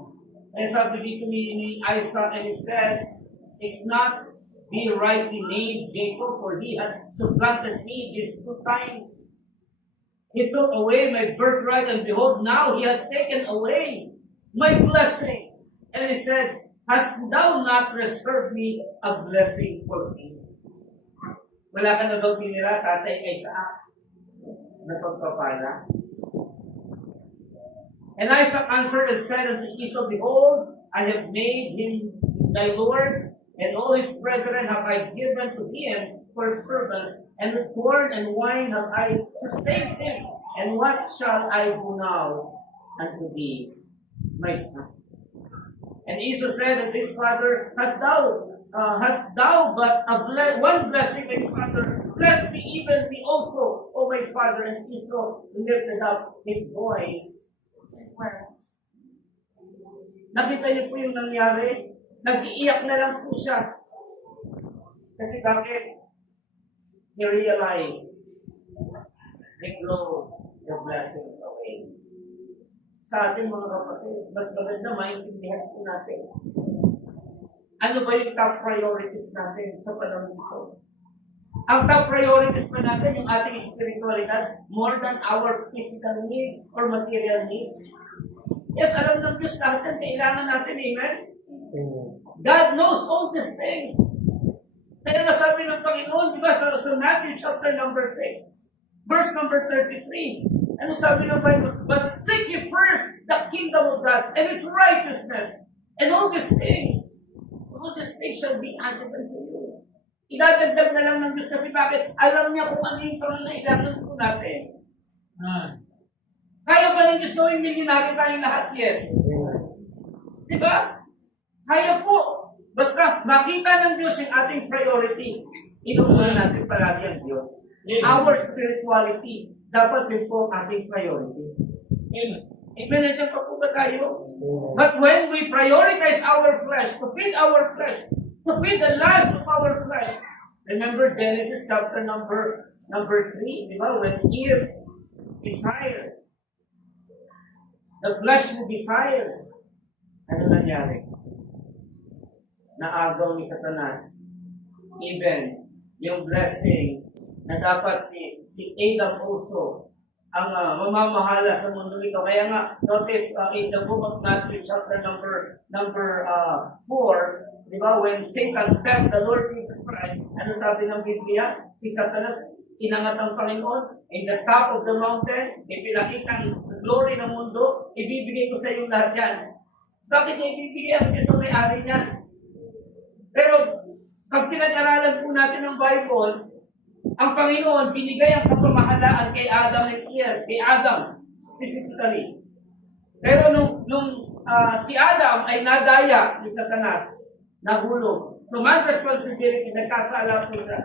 And sabi dito ni Isaac, and he said, is not be rightly named Jacob, for he had supplanted me these 2 times. He took away my birthright, and behold, now he had taken away my blessing. And he said, hast thou not reserved me a blessing for me? Wala ka na daw tinira, tatay Isaac, na pagpapala. And Isaac answered and said unto Esau, behold, I have made him thy Lord, and all his brethren have I given to him for servants, and with corn and wine have I sustained him. And what shall I do now unto thee, my son? And Esau said unto his father, hast thou but one blessing, my father? Bless me, even me also, O my father. And Esau lifted up his voice. Well, nakita niyo po yung nangyari? Nag-iiyak na lang po siya. Kasi bakit? He realized they blow the blessings away. Sa ating mga kapatid, mas maganda maintindihan po natin Ano ba yung top priorities natin sa panahon nito? Ang top priorities pa natin yung ating spiritualidad more than our physical needs or material needs. Yes, alam ng Diyos lahat yan, kailangan natin, amen? Amen. God knows all these things. Kaya nasabi ng Panginoon, di ba, sa Matthew chapter number 6, verse number 33, ano sabi ng Bible? But seek ye first the kingdom of God and His righteousness, and all these things shall be added unto you. Idadagdag na lang ng Diyos kasi bakit? Alam niya kung ano yung pangangailangan po natin. Kaya ba ng Diyos gawing milyonaryo tayong lahat? Yes. Di ba? Kaya po. Basta makita ng Diyos yung ating priority. Inuunan natin palagi ang Diyos. Our spirituality, dapat din po ang ating priority. Amen. Nandiyan pa po ba tayo? But when we prioritize our flesh, to feed our flesh, to feed the lust of our flesh, remember Genesis chapter number 3, di ba? When Eve desired, the fleshly desire, ano nangyari? Naagaw ni Satanas. Even yung blessing na dapat si Adam also ang mamamahala sa mundo nito. Kaya nga, notice in the book of Matthew chapter number 4, di ba, when Satan tempted the Lord Jesus Christ, ano sabi ng Biblia? Si Satanas, inangat ang Panginoon, in the top of the mountain, ipinakita ang glory ng mundo, ibibigay ko sa iyo lahat yan. Bakit niya ibibigay ang Diyos sa may-ari niyan? Pero, pag pinag-aralan po natin ng Bible, ang Panginoon, binigay ang kapamahalaan kay Adam and Eve, kay Adam, specifically. Pero nung si Adam ay nadaya ni Satanas, nahulog, command responsibility, nagkasala po siya,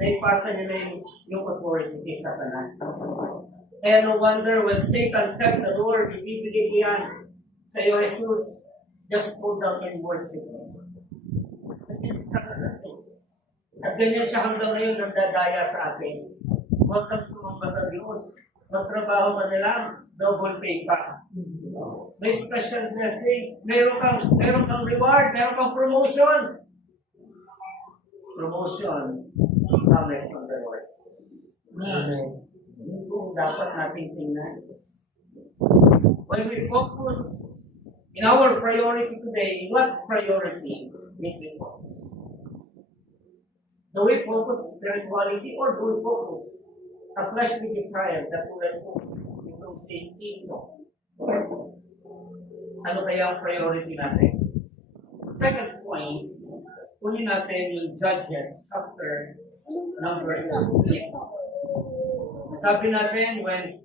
naipasa niya na yung authority kay Satanas. And no wonder when Satan tempted the Lord, ibibigay ko yan sa iyo, Jesus, just fall down and worship Him. At si Satanas at ganyan siya hanggang ngayon nagdadaya sa atin. Huwag kang sumamba sa Diyos. Magtrabaho ka na lang, double pay pa. May special blessing, meron kang reward, meron kang promotion. Promotion, coming from the Lord. Yun kung dapat nating tingnan. When we focus in our priority today, what priority did we focus? Do we focus spirituality or do we focus a fleshly desire that will itong si Esau? Ano kaya ang priority natin? Second point, kunin natin yung Judges chapter number 16. Sabi natin when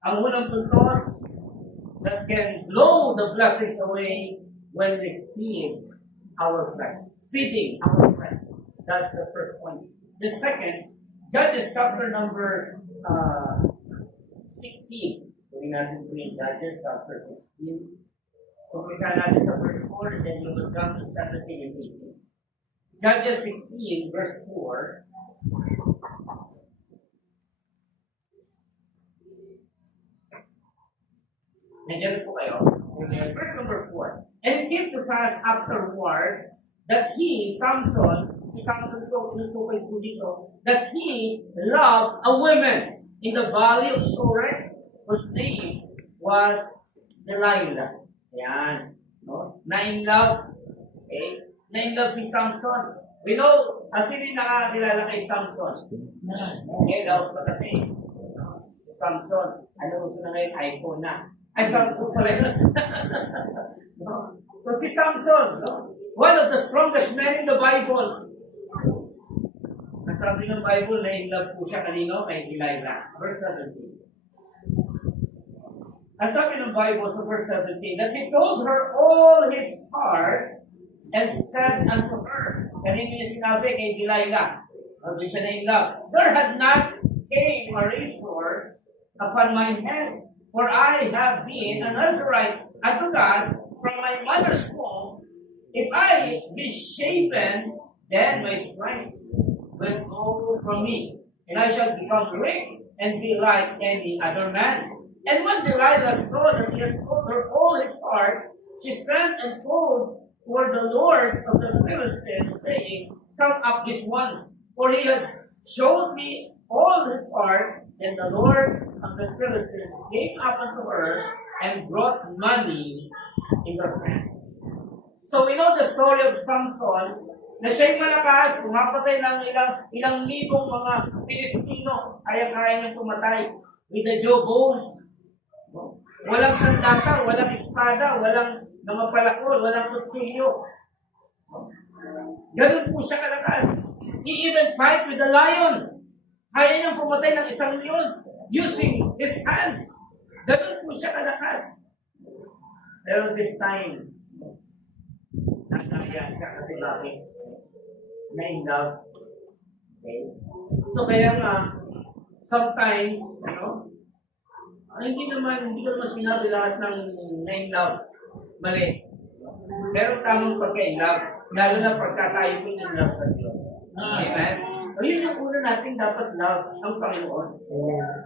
ang unang puntos that can blow the blessings away when we feed our flesh. Feeding our flesh. That's the first point. The second, Judges chapter number 16. Kunin natin po yung Judges chapter 16. Umpisa natin sa verse 4 and then you will jump to 17 and 18. Judges 16 verse 4. Nandiyan po kayo. Verse number 4. And it came to pass afterward that he, Samson po, inutukoy po dito, that he loved a woman in the valley of Sorek, whose name was Delilah. Yan. No? Na-in-love. Okay? Na-in-love si Samson. We know, sino yung nakakilala kay Samson? Okay, laos na kasi. Samson. Ano gusto na ngayon? iPhone na. Ay, Samson pala yun. No? So si Samson, no? One of the strongest men in the Bible. Ang sabi ng Bible, na-in-love po siya kanino? Kay Delilah. Verse 17. Ang sabi ng Bible sa verse 17, that he told her all his heart and said unto her, kanino niya sinabi kay Delilah, hindi siya na-in-love, there had not came a razor upon my head, for I have been a Nazarite unto God from my mother's womb. If I be shaven, then my strength will go from me, and I shall become great and be like any other man. And when Delilah saw that he had told her all his heart, she sent and told for the lords of the Philistines, saying, Come up these once, for he has showed me all his art. And the lords of the Philistines came up unto her and brought money in their hand. So we know the story of Samson, na siya'y malakas, pumapatay ng ilang libong mga Pilistino, kaya-kaya niyang pumatay with the jawbones. Walang sandata, walang espada, walang mga palakol, walang kutsilyo. Ganun po siya kalakas. He even fight with the lion. Kaya niyang pumatay ng isang leon using his hands. Ganun po siya kalakas. Pero this time, nagkaya siya kasi bakit? Na in love. Okay? So kaya nga, sometimes, hindi ko naman sinabi lahat ng na in love. Mali. Pero tamang pagka-in love, lalo na pagka tayo po in love sa Diyos. Amen? O yun yung una natin dapat love ang Panginoon.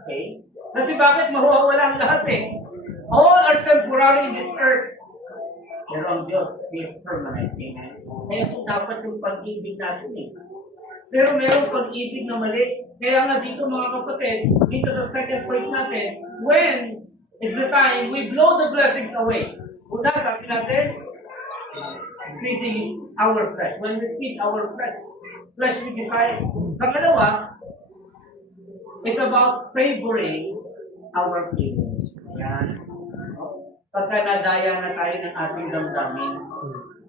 Okay? Kasi bakit mawawala ang lahat eh? All are temporary in this earth. Pero ang Diyos is permanent. Amen? Kaya ito dapat yung pag-ibig natin eh. Pero merong pag-ibig na mali. Kaya nga dito mga kapatid, dito sa second point natin, when is the time we blow the blessings away? Una, sabi natin, feeding is our flesh. When we feed our flesh we desire. Pangalawa, is about favoring our feelings. Ayan. Pagka nadaya na tayo ng ating damdamin.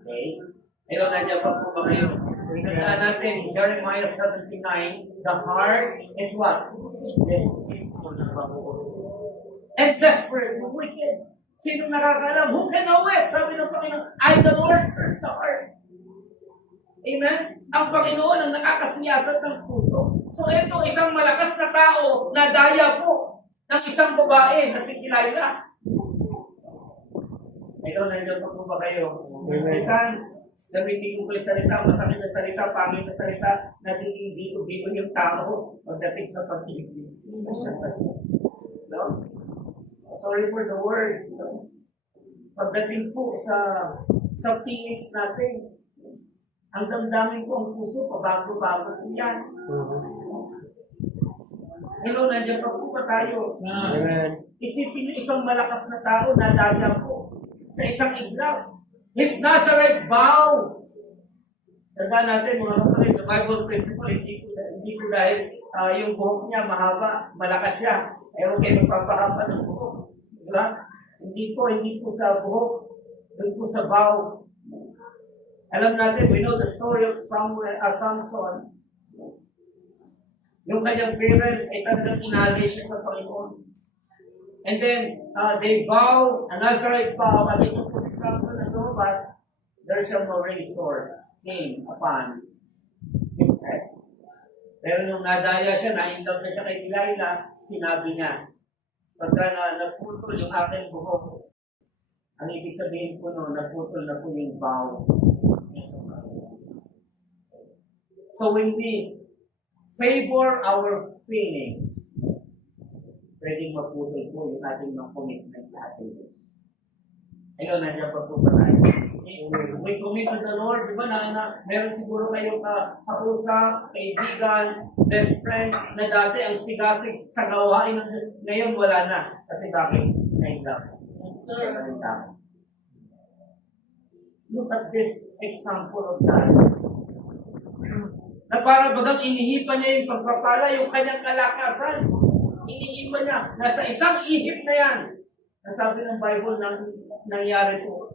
Okay? Pero nandiyan pa po ba kayo? Tandaan natin, Jeremiah 79, the heart is what? Deceitful ng babuo. And desperate, wicked. Sino nakakalam? Who can know it? Sabi ng Panginoon, I the Lord search the heart. Amen? Ang Panginoon ang nakakasiyasat ng puso. So ito, isang malakas na tao na daya po ng isang babae na si Delilah. Ito, nandiyan pa po ba kayo? Minsan, gamitin ko po yung salita, masakit na salita, pangit na salita, nagiging bigo-bigo yung tao pagdating sa pag-ibig. No? Sorry for the word. No? Pagdating po sa feelings natin, ang damdamin ko, ang puso, pabago-bago po yan. Hello, nandiyan pa po ba tayo? Isipin niyo isang malakas na tao na daya po sa isang iglaw. His Nazareth vow. Tandaan natin mga kapatid, the Bible principle, hindi ko dahil yung buhok niya mahaba, malakas siya. Ayaw kayo magpapahaba ng buhok. Diba? Hindi po sa buhok, doon po sa vow. Alam natin, we know the story of Samson. Yung kanyang parents ay talagang inalay siya sa Panginoon. And then, they vow, a Nazarite vow, at ito po si Samson na lumabas, there shall no razor came upon his head. Pero nung nadaya siya, na-indap na siya kay Delilah, sinabi niya, pagka naputol yung aking buhok, ang ibig sabihin po no, naputol na po yung vow niya sa Panginoon. So when we favor our feelings, pwedeng maputol po yung ating mga commitment sa ating Diyos. Ayun, nandiyan pa po ba tayo? We commit to the Lord, di ba meron siguro kayong kausap, kaibigan, best friends, na dati ang sigasig sa gawain ng Diyos. Ngayon wala na. Kasi bakit? Naiglap. Look at this example of God. Na para bagang inihipan niya yung pagpapala, yung kanyang kalakasan. Iniiwan niya. Nasa isang ihip na yan. Nasabi ng Bible na nangyari po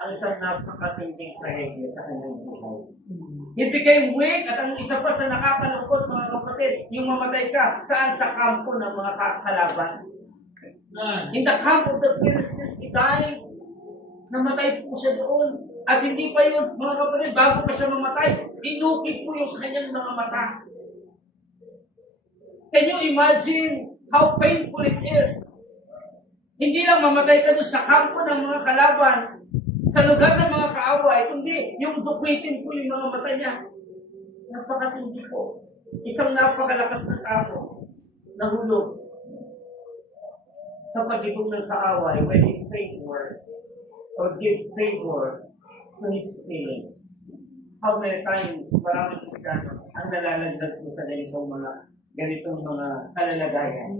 ang isang napakatinding trahedya sa kanyang buhay. He became weak at ang isa pa sa nakakalungkot mga kapatid, yung mamatay ka, saan? Sa kampo ng mga kalaban. In the camp of the Philistines, he died. Namatay po siya doon. At hindi pa yun, mga kapatid, bago pa siya mamatay, inukit po yung kanyang mga mata. Can you imagine how painful it is? Hindi lang mamatay ka doon sa kampo ng mga kalaban, sa lugar ng mga kaaway, kundi yung dukwitin po yung mga mata niya. Napakatindi po. Isang napakalakas na tao, nahulog sa pag-ibog ng kaaway when he favor or give favor to his feelings. How many times maraming Kristiyano ang nalalagdag po sa ganitong mga kalalagayan.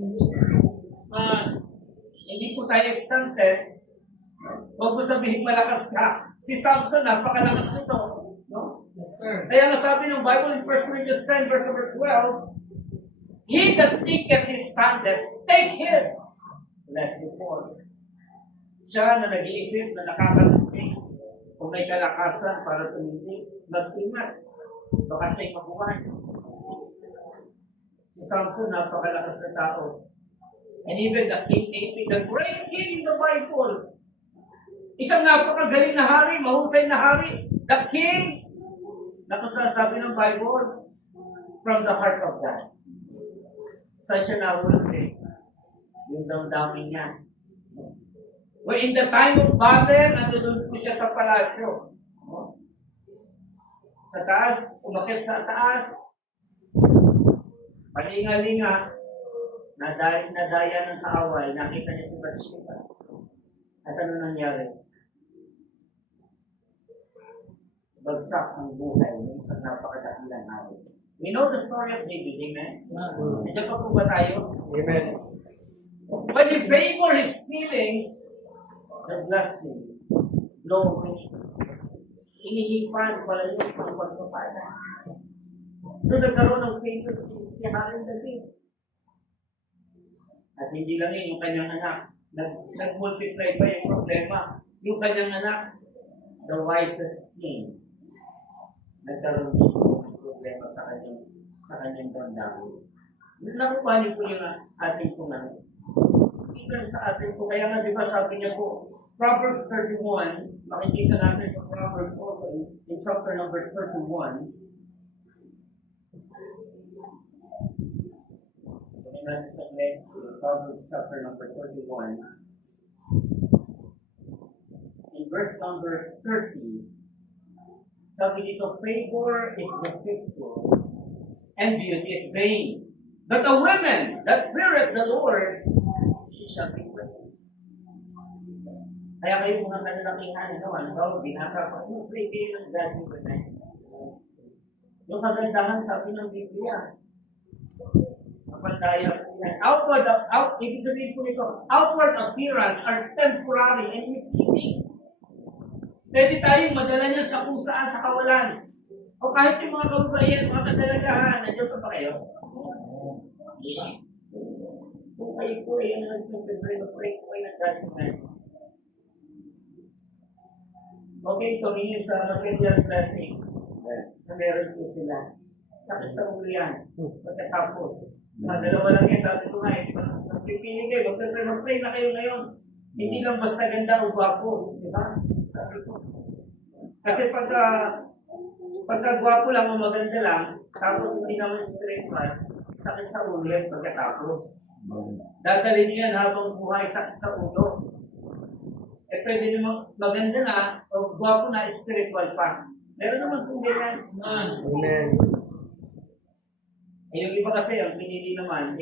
Hindi po tayo exempted. Huwag mo sabihin malakas ka. Si Samson, napakalakas nito. No? Yes, sir. Kaya nga sabi ng Bible in 1 Corinthians 10 verse number 12, he that thinketh he standeth, take heed, lest he fall. Siya na nag-iisip na nakakatunting, kung may kalakasan para tumindig, mag-ingat. Baka siya'y makuha. Si Samson, napakalakas na tao. And even the King David, the great king in the Bible, isang napakagaling na hari, mahusay na hari, the king, na sabi ng Bible, from the heart of God. Saan siya nahulog eh? Yung damdamin niya. Well, in the time of battle, nandun po siya sa palasyo. Sa taas, umakit sa taas, palinga-linga, nadaya ng kaaway, nakita niya si Bathsheba. At ano nangyari? Bagsak ang buhay ng isang napakadakilang hari. We know the story of David, amen? Nandiyan pa po ba tayo? Amen. When he favor his feelings, the blessing, glory, inihipan pala yung pagpapala. Doon nagkaroon ng favor si Haring David. At hindi lang yun, yung kanyang anak, nag-multiply pa yung problema. Yung kanyang anak, the wisest king, nagkaroon din ng problema sa kanyang damdamin. Nakuha niyo po yung ating kung ano. Even sa ating po, kaya nga di ba sabi niya po, Proverbs 31, makikita natin sa Proverbs also in chapter number 31. Kunin natin sa Proverbs chapter number 31. In verse number 30, sabi dito, favor is deceitful, and beauty is vain. But a woman that feareth the Lord, she shall be praised. Kaya kayo mga kalalakihan, binata pa, pray kayo ng God ni Women. Yung kagandahan sabi ng Biblia, mapandaya po yan. Ibig sabihin po nito, outward appearance are temporary and misleading. Pwede tayong madala niya sa kung saan sa kawalan. O kahit yung mga kababayan, mga kadalagahan, nandiyan pa ba kayo? Kung kayo po ay nag-pray po ay nag-gatiman. Okay, tumingin sa material blessings na meron po sila. Sakit sa ulo yan. Pagkatapos. Dalawa lang yan, sabi ko nga, magpipili kayo, mag-pray na kayo ngayon. Hindi lang basta ganda o gwapo. Di ba? Sabi ko. Kasi pagka gwapo lang o maganda lang, tapos hindi naman spiritual, sakit sa ulo yan pagkatapos. Dadalhin niyo yan habang buhay, sakit sa ulo. Eh pwede naman maganda na o gwapo na spiritual pa. Meron naman kung ganyan. Amen. Eh yung iba kasi, ang pinili naman,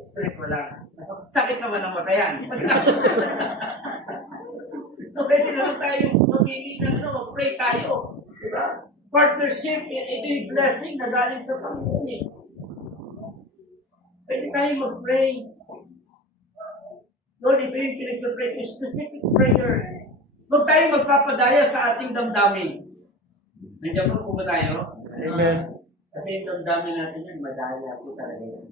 spiritual lang. Sakit naman ang matayan. So pwede naman tayo mamili ng pray tayo. Diba? Partnership, ito yung blessing na galing sa Panginoon eh. Pwede tayo mag-pray. Lord, ito yung pinag-pray, specific prayer. Huwag tayo magpapadaya sa ating damdamin. Nandiyan po ba tayo? Amen. Kasi yung damdamin natin yan, madaya po talaga yan.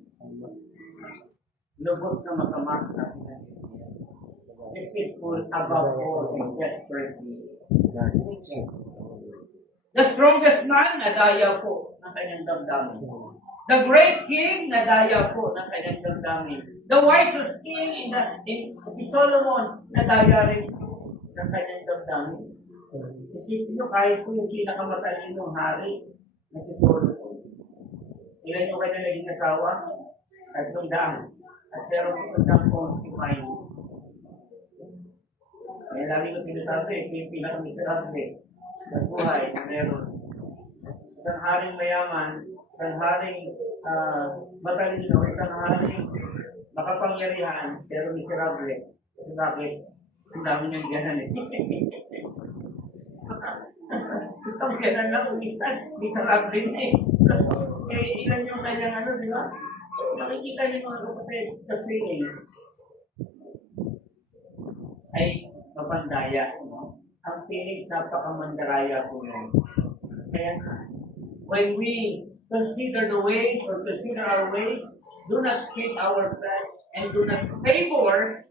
Lubos na masama sa ating natin. Deceitful above all is desperately wicked. The strongest man, nadaya po ng kanyang damdamin. The great king, nadaya po ng kanyang damdamin. The wisest king, si Solomon, nadaya rin po ng kanyang damdamin. Isipin nyo, kahit po yung pinakamatalinong hari na si Solomon. Ilan yung kanya naging asawa? 300. At pero pagkang concubines. Kaya lagi ko sinasabi, ito yung pinakamiserable na buhay na meron. Isang haring mayaman, isang haring matalino, isang haring makapangyarihan, pero miserable. Kasi bakit? Ang dami niyang ganan eh. Isang kailan lang, minsan, misarap din eh. Ilan yung kanyang ano, di ba? So, nakikita niyo mga kapatid, the feelings ay mapandaya. No? Ang feelings napakamandaraya po yan. Kaya, when we consider the ways or consider our ways, do not keep our flesh and do not favor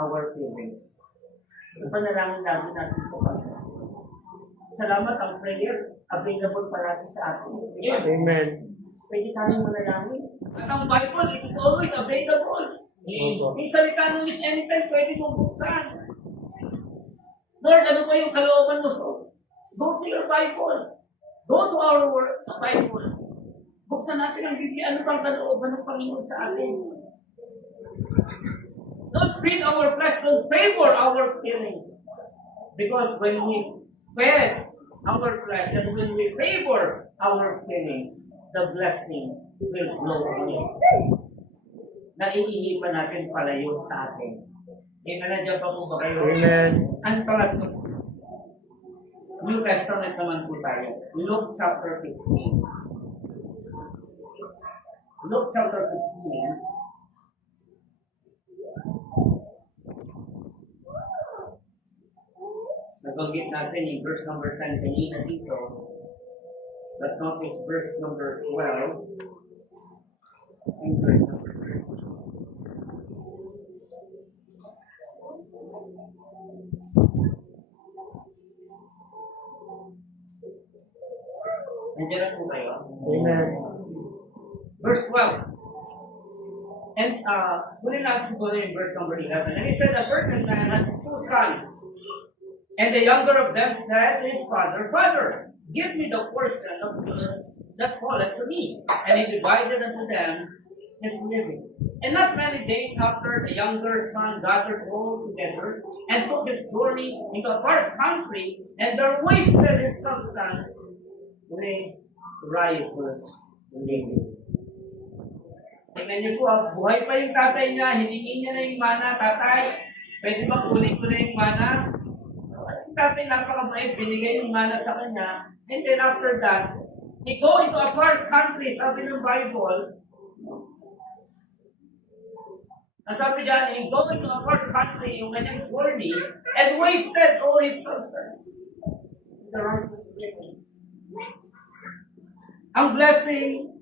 our feelings. Panalangin natin natin sa Panginoon. Salamat ang prayer, available palagi sa atin. Diba? Amen. Pwede tayong manalangin. At ang Bible, it is always available. May salita ng Miss anytime, pwede mong buksan. Lord, ano ba yung kalooban mo? So, go to your Bible. Go to our Bible. Buksan natin ang Biblia. Ano bang kalooban ng Panginoon sa atin? Don't feed our flesh, don't favor our feelings. Because when we fed our flesh and when we favor our feelings, the blessing will flow away. Naiinipan natin palayo sa atin. Amen. Nandiyan pa po ba kayo? Amen. Ang pangatlo, New Testament naman po tayo. Luke chapter 15. Luke chapter 15. Nabanggit natin yung verse number 10 kanina dito. But notice verse number 12 and verse number 13. Nandiyan na po kayo. Amen. Verse 12. And huli natin siguro yung verse number 11. And he said, a certain man had 2 sons. And the younger of them said to his father, Father, give me the portion of goods that falleth to me. And he divided unto them his living. And not many days after, the younger son gathered all together and took his journey into a far country, and there wasted his substance with riotous living. Tingnan niyo po, buhay pa yung tatay niya, hiningi niya na yung mana, tatay, pwede ba kunin ko na yung mana? Yung tatay napakabait, binigay yung mana sa kanya, and then after that, he go into a far country, sabi ng Bible, sabi dyan, he go into a far country, yung kanyang journey, and wasted all his substance. The righteous living. Ang blessing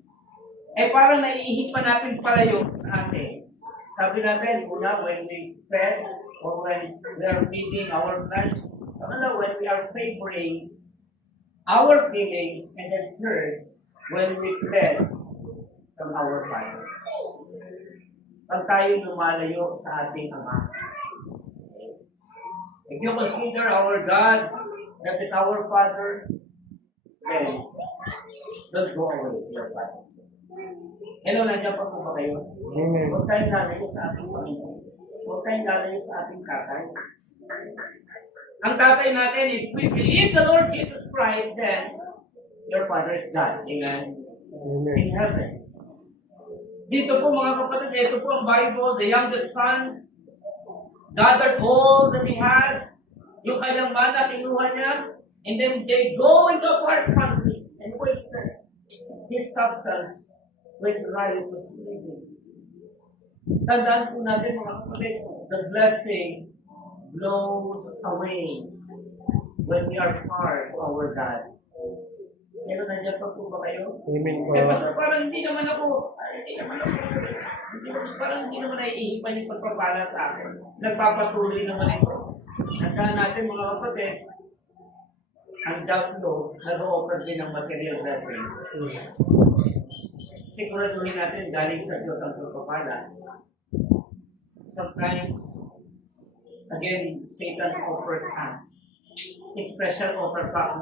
ay parang naiihipan natin palayo sa atin. Sabi natin, una, when we fed or when we are feeding our flesh. Pangalawa, when we are favoring our feelings. And then third, when we fled from our Father. Pag tayo lumalayo sa ating Ama. If you consider our God, that is our Father, then don't go away with your Father. Hello, nandiyan pa po ba kayo? Amen. Huwag tayong lalayo sa ating Panginoon. Huwag tayong lalayo sa ating tatay. Ang tatay natin, if we believe the Lord Jesus Christ, then your Father is God. Amen? Amen. In heaven. Dito po mga kapatid, ito po ang Bible, the youngest son gathered all that he had, yung kanyang mana, kinuha niya, and then they go into a far country and wasted his substance with riotous living. Tandaan po natin mga kapatid, the blessing blows away when we are far to our God. Pero nandiyan pa po ba kayo? Amen po. Eh, basta parang hindi naman naiihipan yung pagpapala sa akin. Nagpapatuloy naman ito. Tandaan natin mga kapatid, ang download, nag-o-offer din ng material blessing. Siguraduhin natin galing sa Diyos ang pagpapala. Sometimes, again, Satan offers us. Special offer pa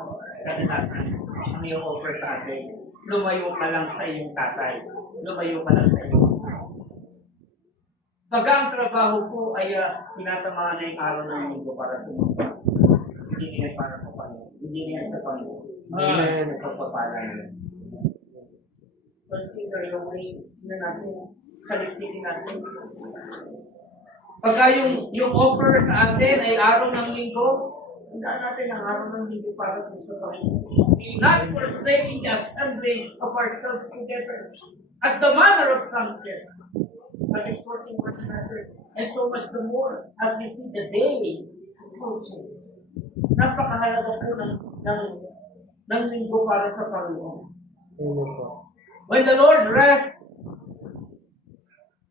kadalasan ang iyong offer sa atin. Lumayo ka lang sa iyong tatay. Lumayo ka lang sa iyong tatay. Pag ang trabaho po ay tinatamaan na yung araw ng linggo para sa mga. Hindi niya para sa Panginoon. Hindi niya sa Panginoon. Amen. Nagpapapala niya. Consider your ways na natin. Salisigin natin. Pagka yung offer sa atin ay araw ng linggo, Tandaan natin ang araw ng linggo para po sa Panginoon. Not forsaking the assembly of ourselves together, as the manner of some is, but exhorting one another, and so much the more as we see the day approaching. Napakahalaga po ng linggo para sa Panginoon. Amen po. When the Lord rests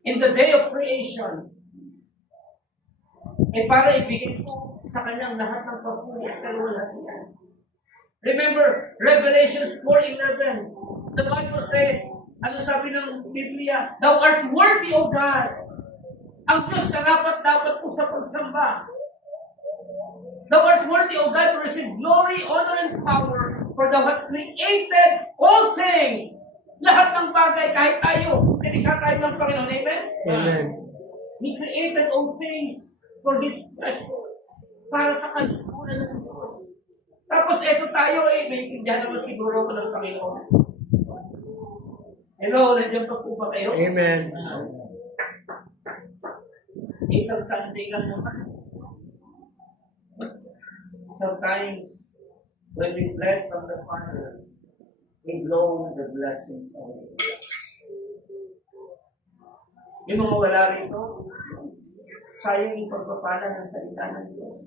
in the day of creation, para ibigay po sa kanyang lahat ng papuri at kaluwalhatian. Remember, Revelation 4:11, the Bible says, ano sabi ng Biblia? Thou art worthy, O God. Ang Diyos dapat po sa pagsamba. Thou art worthy, O God, to receive glory, honor, and power, for Thou hast created all things. Lahat ng bagay, kahit tayo, tinikha tayo ng Panginoon. Amen? Amen. He created all things for His pleasure, para sa kalikunan ng Diyos. Tapos eto tayo, may pindihan naman siguro ko ng Panginoon. Hello, nandiyan pa po ba kayo? Amen. Isang Sunday lang naman. Sometimes, when we bless from the Father, we blow the blessings away. Yung mga wala rito, sayang yung pagpapala ng salita ng Diyos.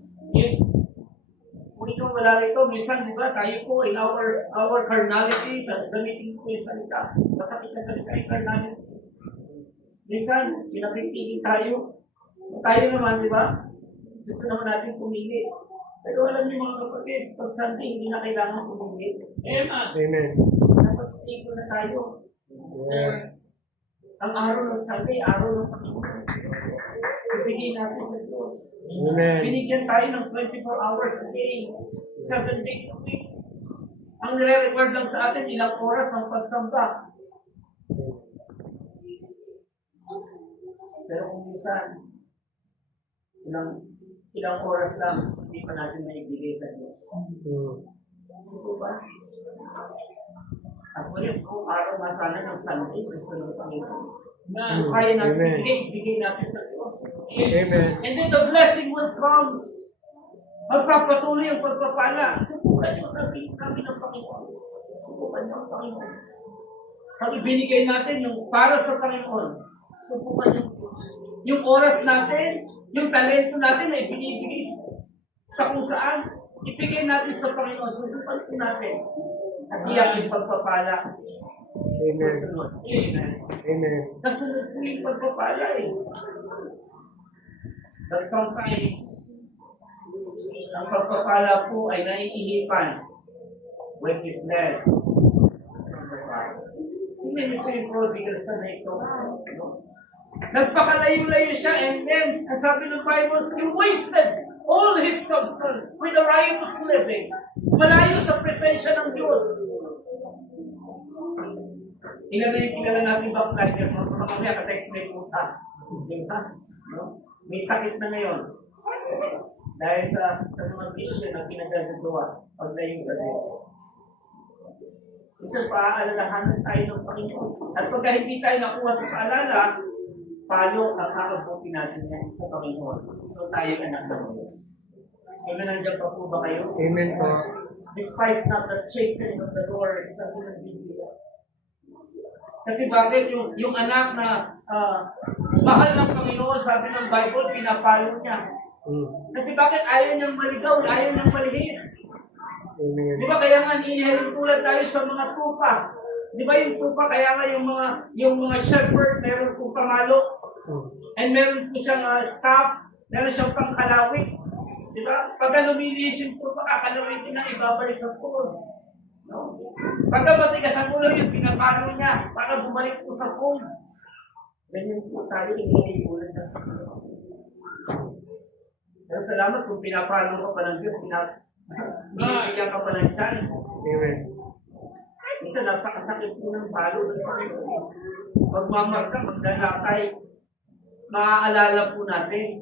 Kung ikaw wala rito, minsan, di ba, tayo po in our carnality, sa gamitin ko yung salita, masakit na salita yung carnality. Minsan, pinapipigil tayo. Tayo naman, di ba? Gusto naman natin pumili. Pero alam niyo mga kapatid, pag Sunday, hindi na kailangan pumili. Amen. Dapat stable na tayo. Yes. Ang araw ng Sunday, araw ng Panginoon. Ibigay natin sa Diyos. Amen. Binigyan tayo ng 24 hours a day, 7 days a week. Ang nire-record lang sa atin, ilang oras ng pagsamba. Pero kung minsan, ilang oras lang, hindi pa natin maibigay sa Diyos. Ito ba? Ako rin, kung araw nga sana ng Sunday, gusto ng Panginoon. Na kaya natin ibigay natin sa Diyos. Amen. And then the blessing will comes. Magpapatuloy ang pagpapala. Subukan niyo sabi ng Panginoon. Subukan niyo ang Panginoon. Pag ibinigay natin yung para sa Panginoon, subukan niyo. Yung oras natin, yung talento natin na ibinibigay sa kung saan, ibigay natin sa Panginoon. Subukan po natin. At iyak yung pagpapala. Amen. Susunod. Amen. Amen. Kasunod po yung pagpapala eh. But sometimes, ang pagpapala po ay naiinipan when we fled from the Father. Hindi nito yung prodigal son na ito. Nagpakalayo-layo siya and then, ang sabi ng Bible, he wasted all his substance with a riotous living. Malayo sa presensya ng Diyos. Ilan na yung kilala natin backslider, mga mamaya ka-text may puta. Diba? No? May sakit na ngayon. Dahil sa mga vision na pinagagagawa paglayo sa Diyos. Minsan paaalalahanan tayo ng Panginoon. At pagka hindi tayo nakuha sa paalala, paano ang kakabuti natin yan sa Panginoon? So tayo anak ng Diyos. Amen, nandiyan pa po ba kayo? Amen po. Despise not the chastening of the Lord. Sabi ng Biblia. Kasi bakit yung anak na mahal ng Panginoon, sabi ng Bible, pinapalo niya. Kasi bakit ayaw niyang maligaw, ayaw niyang malihis? Amen. Di ba kaya nga inihalin tulad tayo sa mga tupa? Di ba yung tupa, kaya nga yung mga shepherd, meron pong pangalo, and meron po siyang staff, meron siyang pangkalawit. Di ba? Pagka lumilihis yung tupa, kakalawitin na ibabalik sa pool. No? Pagka matigas ang ulo, yung pinapalo niya para bumalik po sa pool. Ganyan po tayo inihalin na sa pero salamat kung pinapalo ka pa ng Diyos, binibigyan ka pa ng chance. Amen. Isa napakasakit po ng palo ng Panginoon. Magmamarka, maglalakay, maaalala po natin.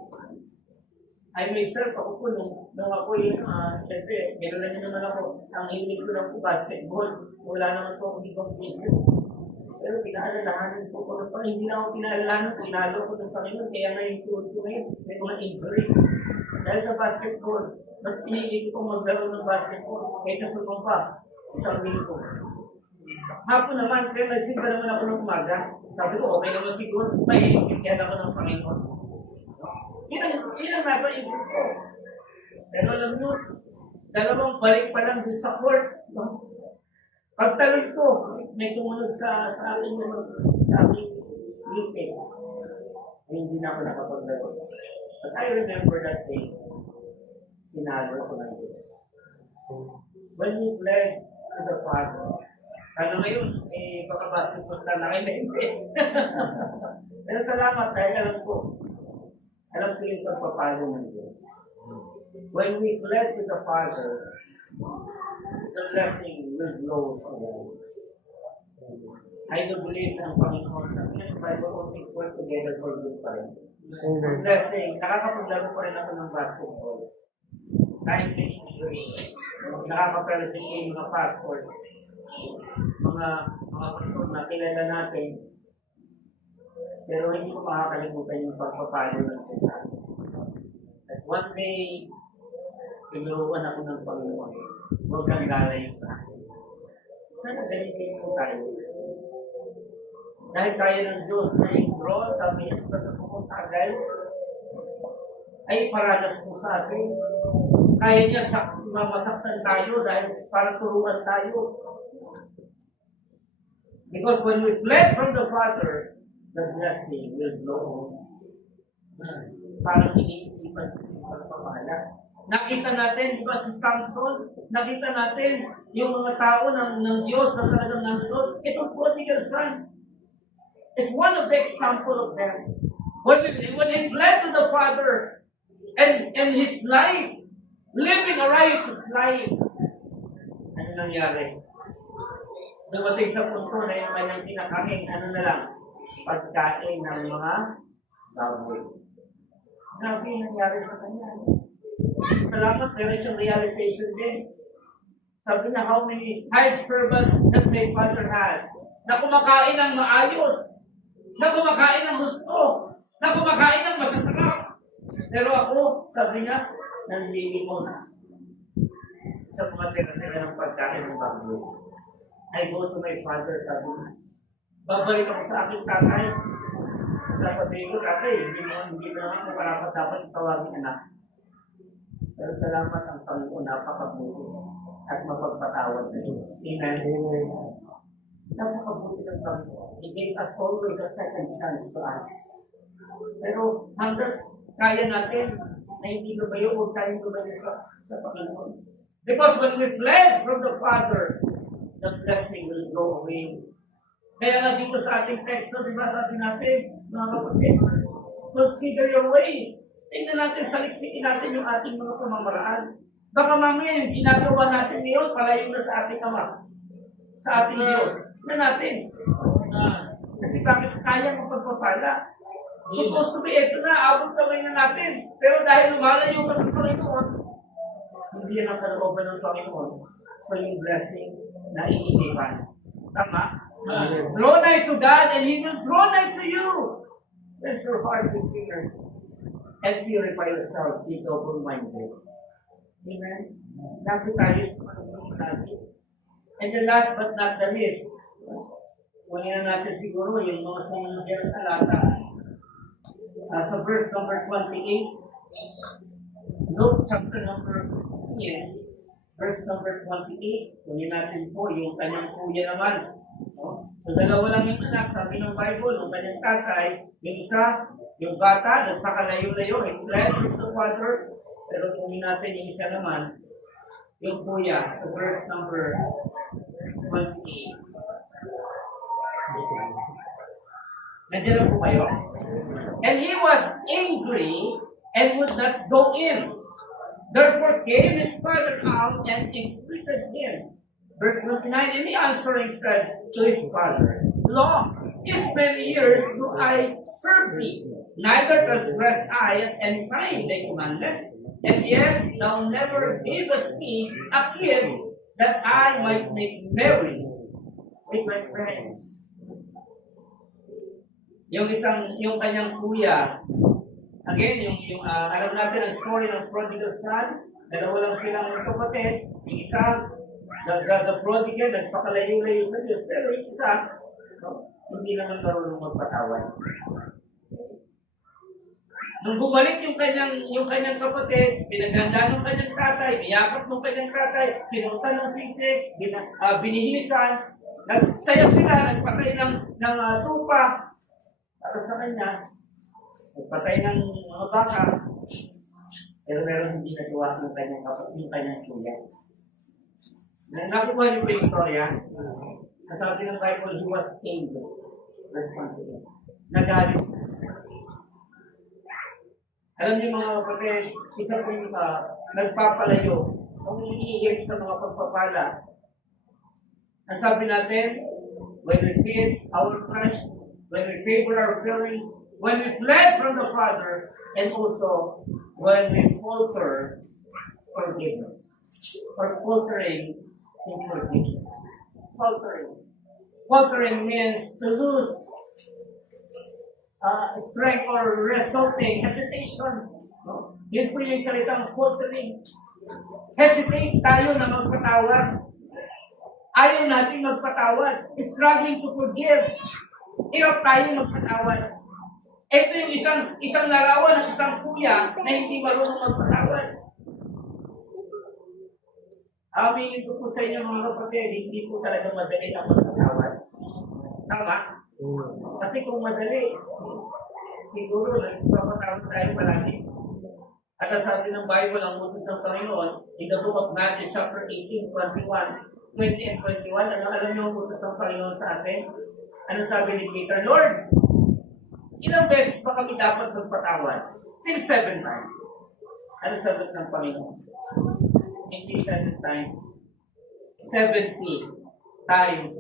I myself, ako po, nung ako yun, syempre, gano'n na naman ako, ang hilig ko lang po basketball. Wala naman po akong ibang video. Pero pinaalalahanan po ko ng Panginoon. Hindi na ako pinaalalahanan, pinalo ko ng Panginoon. Kaya nga yung tuhod ko ngayon, may mga injuries. Dahil sa basketball, Mas pinili ko pang maglaro ng basketball kaysa sumamba isang linggo. Hapon naman, kaya nagsimba naman ako ng umaga. Sabi ko, okay naman siguro, mahihigyan ako ng Panginoon. Yun ang nasa isip ko. Pero alam nyo, dalawang balik pa lang doon sa court. No? Pagtalog ko, may tumunod sa aking lupin. Hindi na ako nakapaglaro. But I remember that day, pinalo ako ng Diyos. When we fled to the Father, ano ngayon, baka basketball star na kayo na hindi. Pero salamat dahil alam ko yung pagpapalo ng Diyos. When we fled to the Father, the blessing will flow from God. I do believe na ang Panginoon sa Bible, all things work together for good pa rin. Amen. Blessing, nakakapaglaro pa rin ako ng basketball. Kahit may injury, nakaka-present yung mga passports, mga passport na kilala natin. Pero hindi ko makakalimutan yung pagpapalo ng Diyos. At one day, tinuruan ako ng Panginoon. Huwag kang galayin sa akin. Sana ganito po tayo. Dahil tayo ng Diyos na yung draw, sabi niya sa pumuntagal, ay paranas po sa atin. Kaya niya masaktan tayo dahil para turuan tayo. Because when we fled from the Father, the blessing will flow on. Parang iniipan yung pagpapala. Nakita natin, di ba si Samson, nakita natin yung mga tao ng Diyos na talagang nandun. Itong prodigal son is one of the example of them. When he fled to the Father and his life, living a righteous life, ano nangyari? Dumating sa punto na yung kanyang kinakain, ano na lang, pagkain ng mga baboy. Grabe yung nangyari sa kanya. Salamat, meron siyang realization din. Sabi niya, how many hired servants that my father had, na kumakain ng maayos, na kumakain ng gusto, na kumakain ng masasarap. Pero ako, sabi niya, nanlilimos sa mga tira-tira ng pagkain ng baboy. I go to my father, sabi niya. Babalik ako sa aking tatay. Sasabihin ko, tatay, hindi mo naman kung parapat dapat itawagin anak. Pero salamat ang Panginoon, napakabuti at mapagpatawad na rin. Amen. Amen. Napakabuti ng Panginoon. He gave us always a second chance to us. Pero hanggang kaya natin na hindi lumayo, huwag tayong lumayo sa Panginoon. Because when we fled from the Father, the blessing will go away. Kaya nga dito sa ating text, di ba sabi natin, mga kapatid, consider your ways. Tingnan natin, saliksikin natin yung ating mga pamamaraan. Baka mamaya yung ginagawa natin ngayon, palayo na sa ating Ama, sa ating Diyos. Tingnan natin. Kasi bakit sayang ang pagpapala? Supposed to be, ito na, abot kamay na natin. Pero dahil lumalayo ka sa Panginoon, hindi yan ang kalooban ng Panginoon. So yung blessing na iniiwan. Tama? Draw nigh to God and He will draw nigh to you. Cleanse your heart with sinner and purify yourself, be double-minded. Amen? Lapit tayo sa Panginoon natin. And the last but not the least, kunin na natin siguro yung mga sumunod na talata. Sa verse number 28, Luke chapter number 10, verse number 28, kunin natin po yung kanyang kuya naman. No? So dalawa lang yung anak, sabi ng Bible, ng kanyang tatay, yung isa, yung bata, nagpakalayo-layo, he fled from the Father, pero kunin natin yung isa naman, yung kuya, sa verse number 28. Nandiyan na po kayo? And he was angry and would not go in. Therefore came his father out and entreated him. Verse 29, and he answering said to his father, Lo, these many years do I serve thee, neither transgressed I at any time thy commandment, and yet thou never gavest me a kid that I might make merry with my friends. Yung kanyang kuya, again, alam natin ang story ng prodigal son, Dalawa lang silang magkapatid. Yung isa, the prodigal, nagpakalayo-layo sa Diyos. Pero yung isa, no, hindi naman marunong magpatawad. Nung bumalik yung kanyang kapatid, pinaganda ng kanyang tatay, iyakap ng kanyang tatay, sinutan ng sisig, binihisan, nagsaya sila, nagpatay ng tupa para sa kanya, nagpatay ng mga baka, pero meron hindi nagawa yung kanyang kapatid, yung kanyang kuya. Nakuha niyo pa yung istorya? Kasabi ng Bible, he was angry. Verse 1. Nagalit. Alam niyo mga kapatid, isa pong nagpapalayo, kung iihip sa mga pagpapala. Ang sabi natin, when we feed our flesh, when we favor our feelings, when we fled from the Father, and also when we falter forgiveness, or faltering in forgiveness. Faltering. Faltering means to lose strength or resulting hesitation. No? Yun po yung salitang faltering. Hesitate tayo na magpatawad. Ayaw natin magpatawad. Struggling to forgive. Hirap tayo magpatawad. Ito yung isang larawan ng isang kuya na hindi marunong magpatawad. Aminin ko po sa inyo mga kapatid, hindi po talaga madali ang magpatawad. Tama? Kasi kung madali, siguro nagpapatawad tayo palagi. At ang sabi ng Bible, ang utos ng Panginoon, in the book of Matthew chapter 18, 20 and 21, alam niyo ang utos ng Panginoon sa atin? Ano sabi ni Peter? Lord, ilang beses ba kami dapat magpatawad? Till 7 times. Ano sagot ng Panginoon? Hindi 7 times. 70 times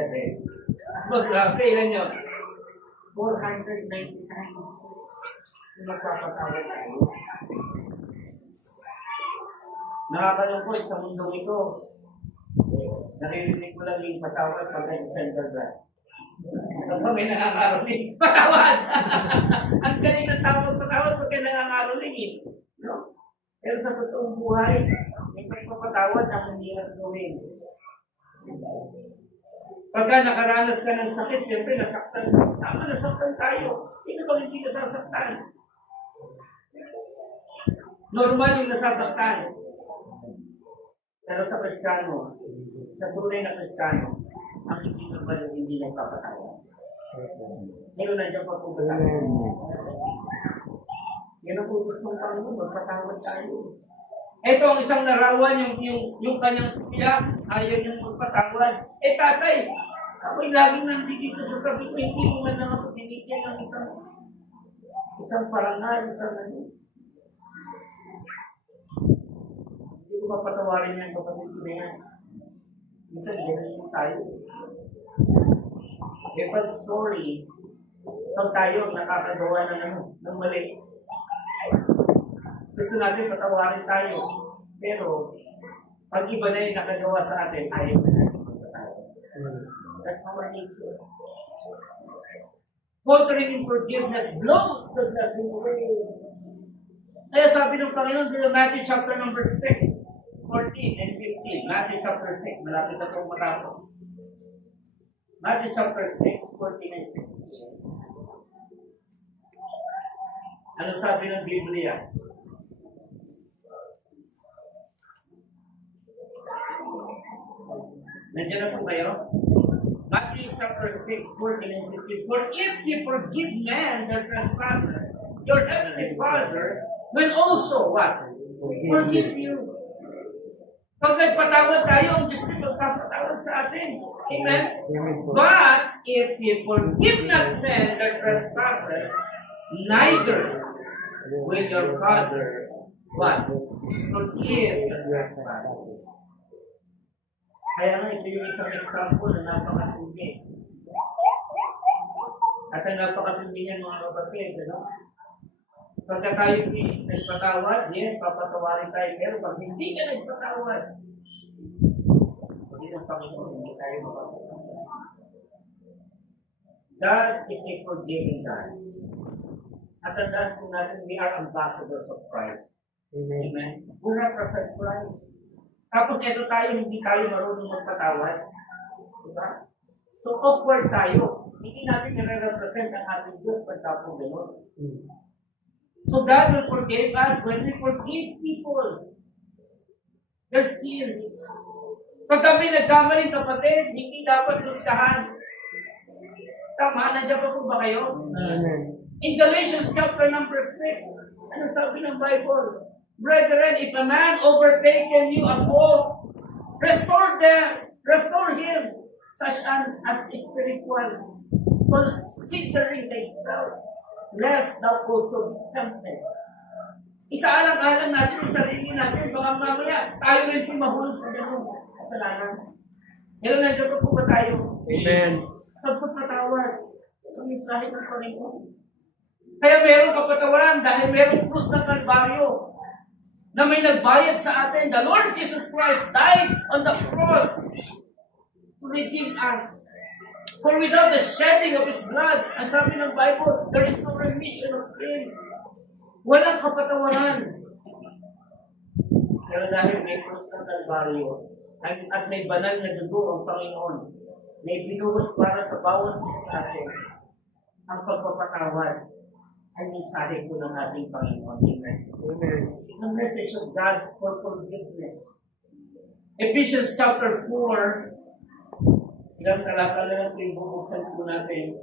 7. Grabe, ilan yun? 490 times. Magpapatawad tayo. Nakakalungkot sa mundong ito. Naririnig ko lang yung patawad pag December ba? Kapag may nangangaroling, patawad! Ang galing ng tawag patawad pag may nangangaroling eh. No? Pero sa totoong buhay, may pagpapatawad na hindi na gawin. Pagka nakaranas ka ng sakit, siyempre nasaktan. Tama, nasaktan tayo. Sino ba hindi nasasaktan? Normal yung nasasaktan. Pero sa Kristiyano, sa tunay na Kristiyano, ang hindi normal yung hindi nagpapatawad. Ngayon nandiyan pa po ba tayo? Yan ang utos ng Panginoon, magpatawad tayo. Ito ang isang larawan, yung kanyang kuya, ayaw niyang magpatawad. Eh tatay, ako'y laging nandito sa tabi ko, hindi ko man lang ako binigyan ng isang parangal, ano. Hindi ko papatawarin yan, kapatid ko na yan. Minsan, ganun tayo. Eh, but sorry, pag tayo nakakagawa ng mali, gusto natin patawarin tayo. Pero, pag iba na yung nakagawa sa atin, ayaw na natin magpatawad. That's our nature. Faltering in forgiveness blows the blessing away. Kaya sabi ng Panginoon, dito Matthew chapter number 6, 14 and 15. Matthew chapter 6, malapit na itong matapos. Matthew chapter 6, 14 and 15. Ano sabi ng Biblia? Nandiyan na po kayo? Matthew chapter 6, 14 and 15. For if you forgive man their trespasses, your heavenly Father will also what? Forgive you. Pag nagpatawad tayo, ang Diyos din magpapatawad sa atin. Amen? But if you forgive not men their trespasses, neither will your Father what? Forgive your trespasses. Kaya nga ito yung isang example na napakatindi. At ang napakatindi niyan mga kapatid, ano? Pagka tayo nagpatawad, yes, papatawarin tayo. Pero pag hindi ka nagpatawad, hindi ng Panginoon, hindi tayo mapapatawad. God is a forgiving God. At tandaan po natin, we are ambassadors of Christ. Amen. Amen? We represent Christ. Tapos ito tayo, hindi tayo marunong magpatawad. Diba? So awkward tayo. Hindi natin nire-represent ang ating Diyos pagkapong gano'n. So God will forgive us when we forgive people their sins. Pag kami nagkamali, kapatid, hindi dapat gustahan. Tama, nandiyan pa po ba kayo? Amen. In Galatians chapter number 6, ano sabi ng Bible? Brethren, if a man overtaken you a fault, restore him, such as spiritual, considering thyself, lest thou also be tempted. Isaalang-alang natin sa sarili natin, baka mamaya tayo rin po mahulog sa ganun kasalanan. Pero nandiyan po ba tayo? Amen. Pagpapatawad. Ito ang mensahe ng Panginoon. Kaya meron kapatawaran dahil merong krus ng Kalbaryo na may nagbayad sa atin. The Lord Jesus Christ died on the cross to redeem us. For without the shedding of His blood, ang sabi ng Bible, there is no remission of sin. Walang kapatawaran. Pero dahil may krus ng Kalbaryo at may banal na dugo ang Panginoon, may binuhos para sa bawat isa sa atin, ang pagpapatawad ay mensahe po ng ating Panginoon. Amen. Amen. The message of God for forgiveness. Ephesians chapter 4, ilang talata na lang ito bubuksan po natin.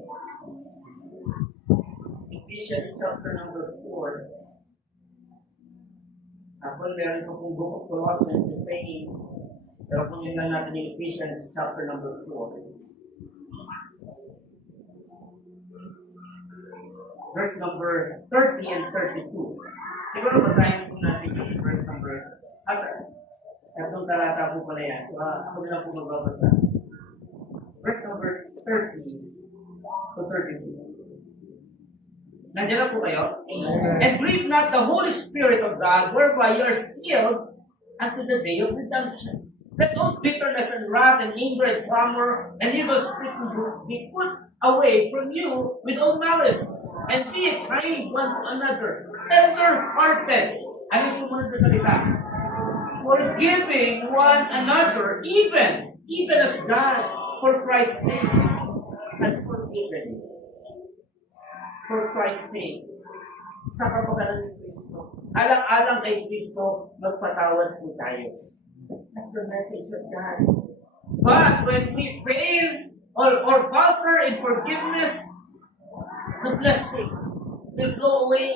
Ephesians chapter number 4. Ako meron po kong book of Colossians, the same. Pero kung yun lang natin yung Ephesians chapter number 4. Verse number 30 and 32. Siguro basahin po natin yung verse number tatlong talata po pala yan. So ako na lang po magbabasa. Verse number 30 to 32. Nandiyan na po kayo? Amen. And grieve not the Holy Spirit of God, whereby you are sealed unto the day of redemption. Let all bitterness and wrath and anger and clamor and evil speaking be put away from you with all malice, and be kind one to another, tender-hearted. Ano yung sumunod na salita? Forgiving one another, even as God, for Christ's sake, had forgiven. For Christ's sake. Sa kapagalan ni Kristo. Alang-alang kay Kristo, magpatawad po tayo. That's the message of God. But when we fail or falter in forgiveness, the blessing will go away.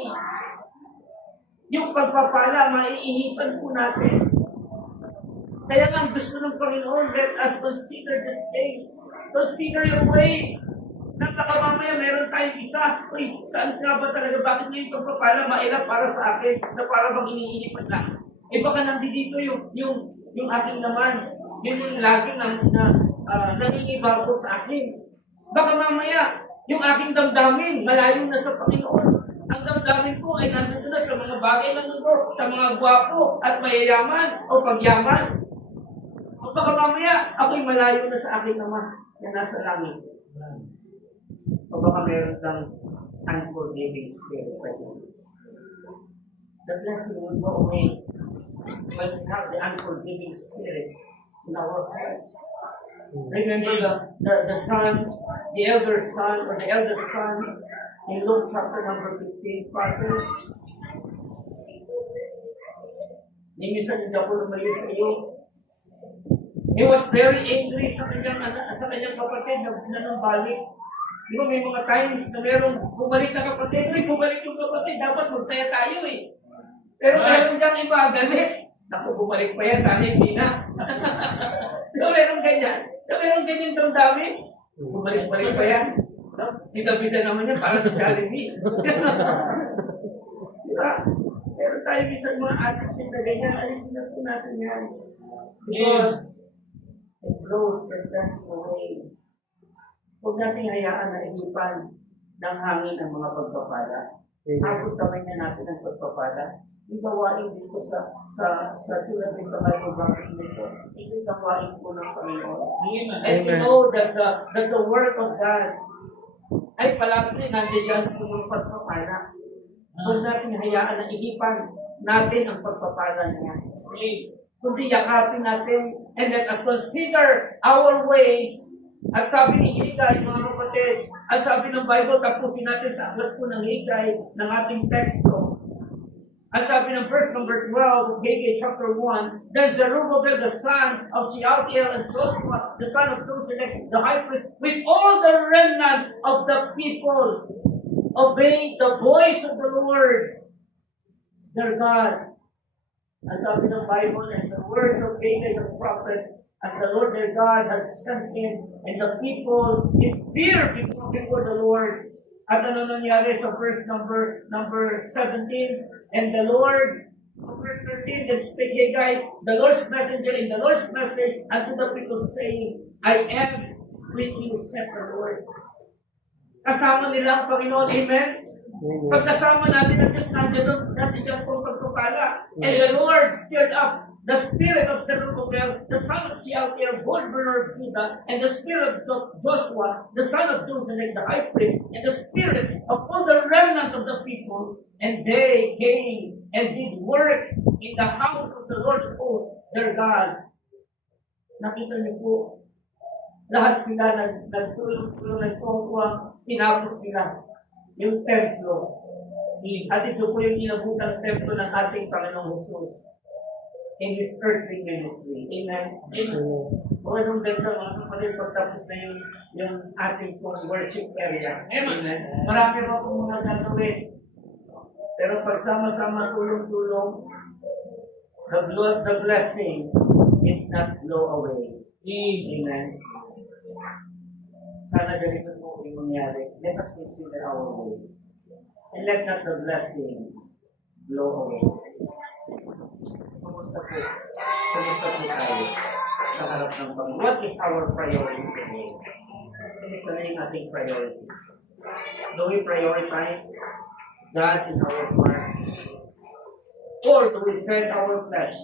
Yung pagpapala, maiihipan po natin. Kaya nga gusto ng Panginoon, let us consider these things. Consider your ways. Napaka-mamaya, meron tayong isa. Uy, saan nga ba talaga? Bakit nga yung pagpapala mailap para sa akin na para bang iniihipan lang? Eh baka nandito yung aking naman. Yun yung lagi nangingibago sa akin. Baka mamaya, yung aking damdamin, malayo na sa Panginoon. Ang damdamin ko ay nandito na sa mga bagay ng mundo, sa mga gwapo at mayayaman o pagyaman. O baka mamaya, ako'y malayo na sa aking Ama na nasa langit. O baka meron kang unforgiving spirit. The blessing will go away when we have the unforgiving spirit in our hearts. Remember the son, the elder son, or the eldest son in Luke chapter number 15, Father. Minsan hindi ako lumayo sa iyo. He was very angry sa kanyang kapatid na nanumbalik. Di ba may mga times na merong bumalik na kapatid, bumalik yung kapatid, dapat magsaya tayo eh. Pero meron kang iba, galit. Naku, bumalik pa yan, sana hindi na. So, meron ganyan. So, meron ganyan itong dami. Bumalik-balik pa yan. No? Bida-bida naman yan para sa Jollibee. Diba? Pero tayo minsan mga attitude na ganyan, alisin na po natin yan. Because it blows the blessing away. Huwag natin hayaan na ihipan ng hangin ang mga pagpapala. Abot kamay na natin ang pagpapala. Yung gawain dito sa tulad sa Bible baptism, ito yung gawain po ng Panginoon. And we know that the Word of God ay palagi nandiyan po ng pagpapala. Huwag natin hayaan na ihipan natin ang pagpapala niya. Kundi yakapin natin and let us consider our ways. At sabi ni Higay, mga kapatid, at sabi ng Bible, tapusin natin sa aklat po ng Higay ng ating teksto. At sabi ng verse number 12 of Haggai chapter 1, then Zerubbabel the son of Shealtiel and Joshua the son of Josedek the high priest with all the remnant of the people obeyed the voice of the Lord their God. At sabi ng Bible, and the words of Haggai the prophet, as the Lord their God had sent him, and the people did fear before the Lord. At ano nangyari sa verse number 17? And the Lord, verse 13, then spake Haggai, the Lord's messenger, in the Lord's message unto the people, saying, I am with you, said the Lord. Kasama nila ang Panginoon, amen? Pagkasama natin ang Diyos, nandiyan dyan pong pagpapala. And the Lord stirred up the spirit of Zerubbabel, the son of Shealtiel, governor of Judah, and the spirit of Joshua, the son of Josedek, the high priest, and the spirit of all the remnant of the people, and they came and did work in the house of the Lord of hosts, their God. Nakita niyo po, lahat sila nagtulong, nagtungkuang, tinapos nila yung templo. At ito po yung inabutang templo ng ating Panginoong Jesus in His earthly ministry. Amen? Amen. Kung anong ganda mga kapatid, pagtapos na yung ating pong worship area. Amen? Marami pa pong mga gagawin. Pero pagsama-sama tulong-tulong, the blessing did not blow away. Amen? Sana ganito po yung mangyari. Let us consider our way. And let not the blessing blow away. Kumusta po? Kumusta po tayo sa harap ng Panginoon? What is our priority today? Kumusta na yung ating priority? Do we prioritize God in our hearts? Or do we tread our flesh?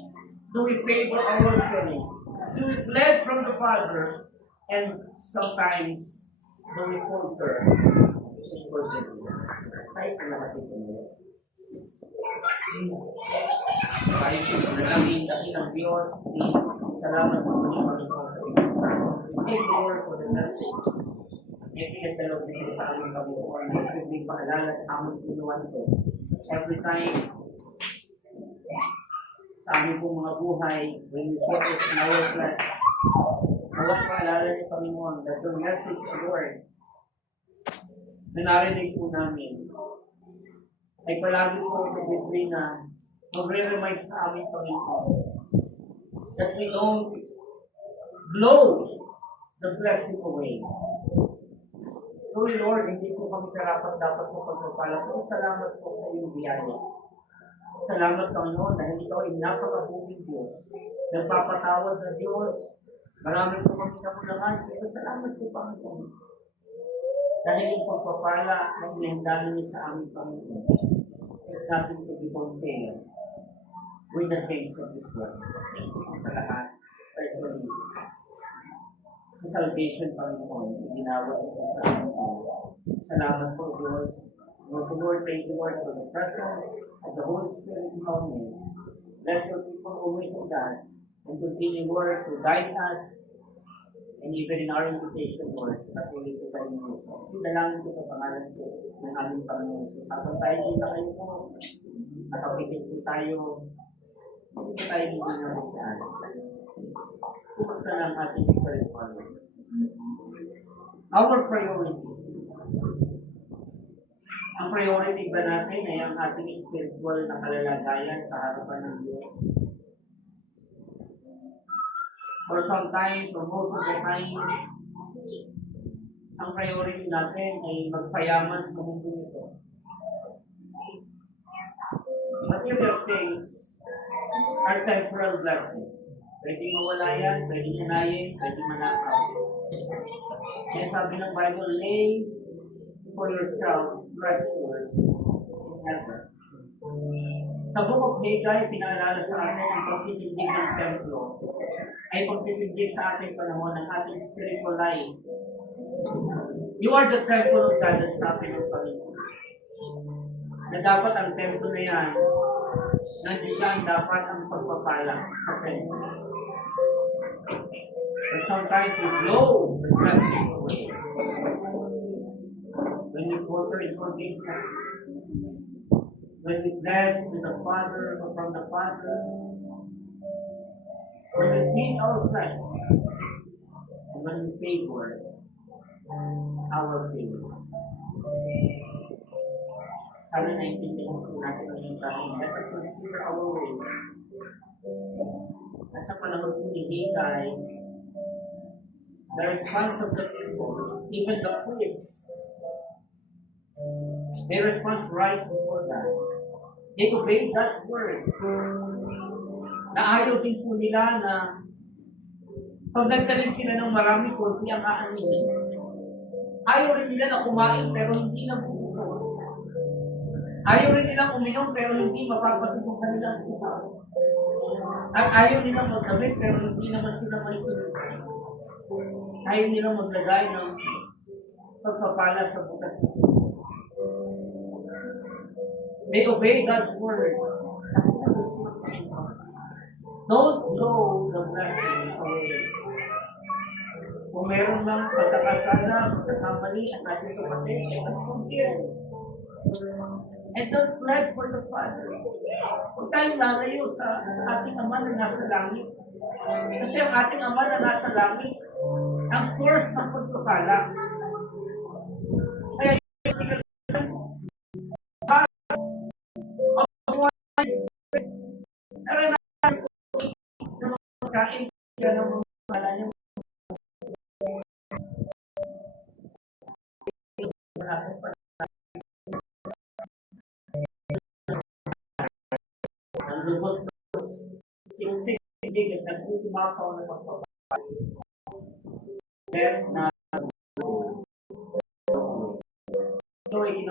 Do we favor our feelings? Do we fled from the Father? And sometimes, do we falter in perseverance? Tayo po lahat ito nila. Tayo po sa nalangin kasi ng Diyos. Salamat po ng Panginoon sa inyong sa akin. Thank you, Lord, for the message. Yung pinagdalog dito sa aming kabuuan. Simpleng paalala at aming pinuwan ito. Every time, sa aming pong mga buhay, when we focus on our flesh, nawat paalala ni Panginoon that the message of Lord na narinig po namin ay palagi po sa Biblina magre-remind sa aming Panginoon that we don't blow the blessing away. Truly, Lord, hindi po kami karapat-dapat sa pagpapala po. Salamat po sa iyong biyaya. Salamat, Panginoon, dahil ikaw ay napakabuting Diyos. Nagpapatawad na Diyos. Marami po kami kamulangan, pero salamat po, Panginoon. Dahil yung pagpapala na inihanda niyo sa aming Panginoon is nothing to be compared with the things of this world. Thank you sa lahat. Personally, the salvation, Panginoon, iginawad ito sa amin po. Salamat po, Diyos. Also, Lord, thank you, Lord, for the presence of the Holy Spirit in our midst. Bless your people always, O God, and continue, Lord, to guide us, and even in our invitation, Lord, patuloy po tayo mo. Pinalangin ko sa pangalan ko ng aming Panginoon. Habang tayo kita kayo po, nakapitin po tayo, hindi po tayo hindi na saan. Kumusta na ang ating spiritual life? Our priority. Ang priority ba natin ay ang ating spiritual na kalalagayan sa harapan ng Diyos? Or sometimes, or most of the time, ang priority natin ay magpayaman sa mundo nito. Material things are temporal blessing. Pwede mawala yan, pwede hinayin, pwede manakaw. Kaya sabi ng Bible, lay for yourselves treasures in heaven. Sa Book of Haggai, pinaalala sa atin ang pagtitindig ng templo ay pagtitindig sa ating panahon ng ating spiritual life. You are the temple of God, ang sabi ng Panginoon. Na dapat ang templo na yan nandiyan dapat ang pagpapala sa kanya. And sometimes we blow the blessings away. When we water in forgiveness, when we bless to the Father or from the Father, when we feed our flesh, and when we favor our favor. Sana naintindihan ko natin ang yung tayo. Let us consider our ways. At sa panahon po ni Haggai, the response of the people, even the priests, they respond right before God. They obey God's word. Na ayaw din po nila na pag nagtanim sila ng marami po, hindi ang aaninin. Ayaw rin nila na kumain pero hindi na buso. Ayaw rin nilang uminom pero hindi mapapatid yung kanilang utak. At ayaw nilang magdamit pero hindi naman sila malipinig. Ayaw nilang maglagay ng pagpapala sa butas. They obey God's word. Don't blow the blessings away. Kung meron ng pagkakasala, pagkakamali, at ating kapatid, let us forgive. And don't plead for the Father. Huwag tayong lalayo sa ating Ama na nasa langit. Kasi ang ating Ama na nasa langit, ang source ng pagpapala. Kaya kain yan ang mga pala niya. Ang lubos na siksik, hindi nagkukumapaw na pagpapala. Then, na ito ay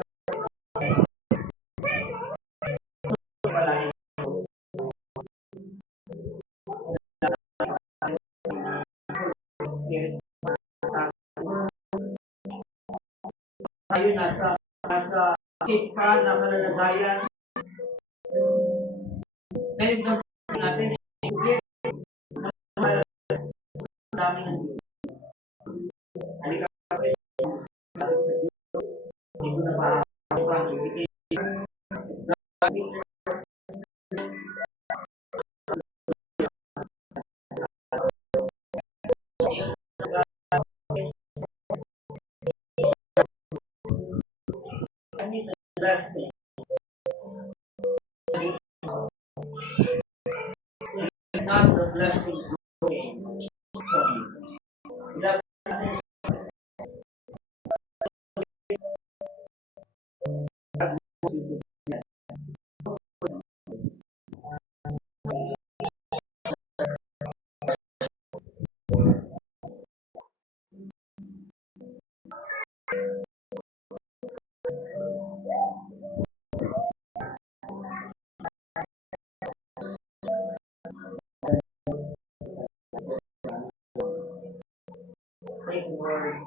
tayo nasa safe pa na kalalagayan. Ngayon natin sige sa dami ng Diyos. Halika pa sa Diyos. Hindi ko na pa ibigay. Blessing. Not the blessing growing from you. Thank you, Lord.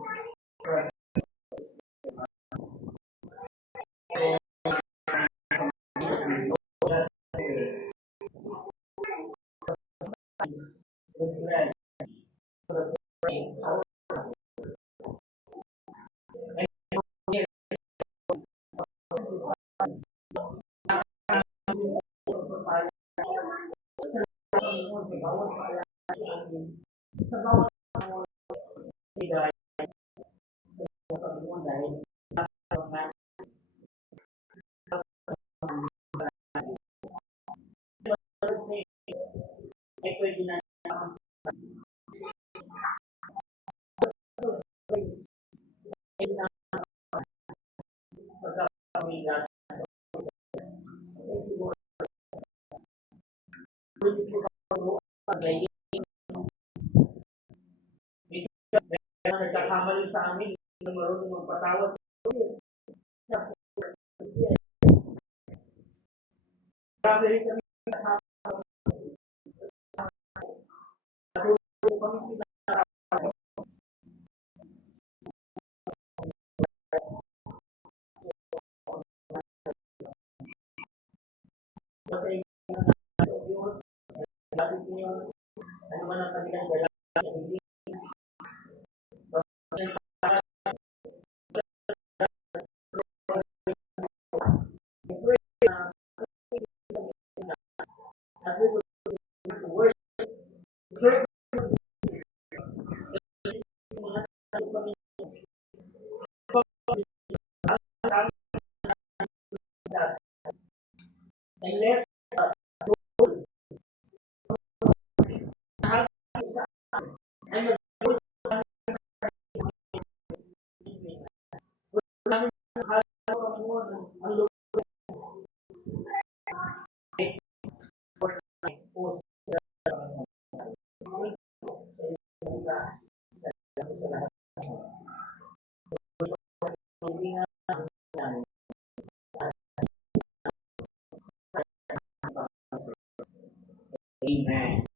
Nagkakamali sa amin, hindi na marunong magpatawad. Grabe rin kami sa inyo ng Diyos. Lapit niyo, ano man ang kanilang dalangin, hindi as we would worship, serve and let ay ang Amen.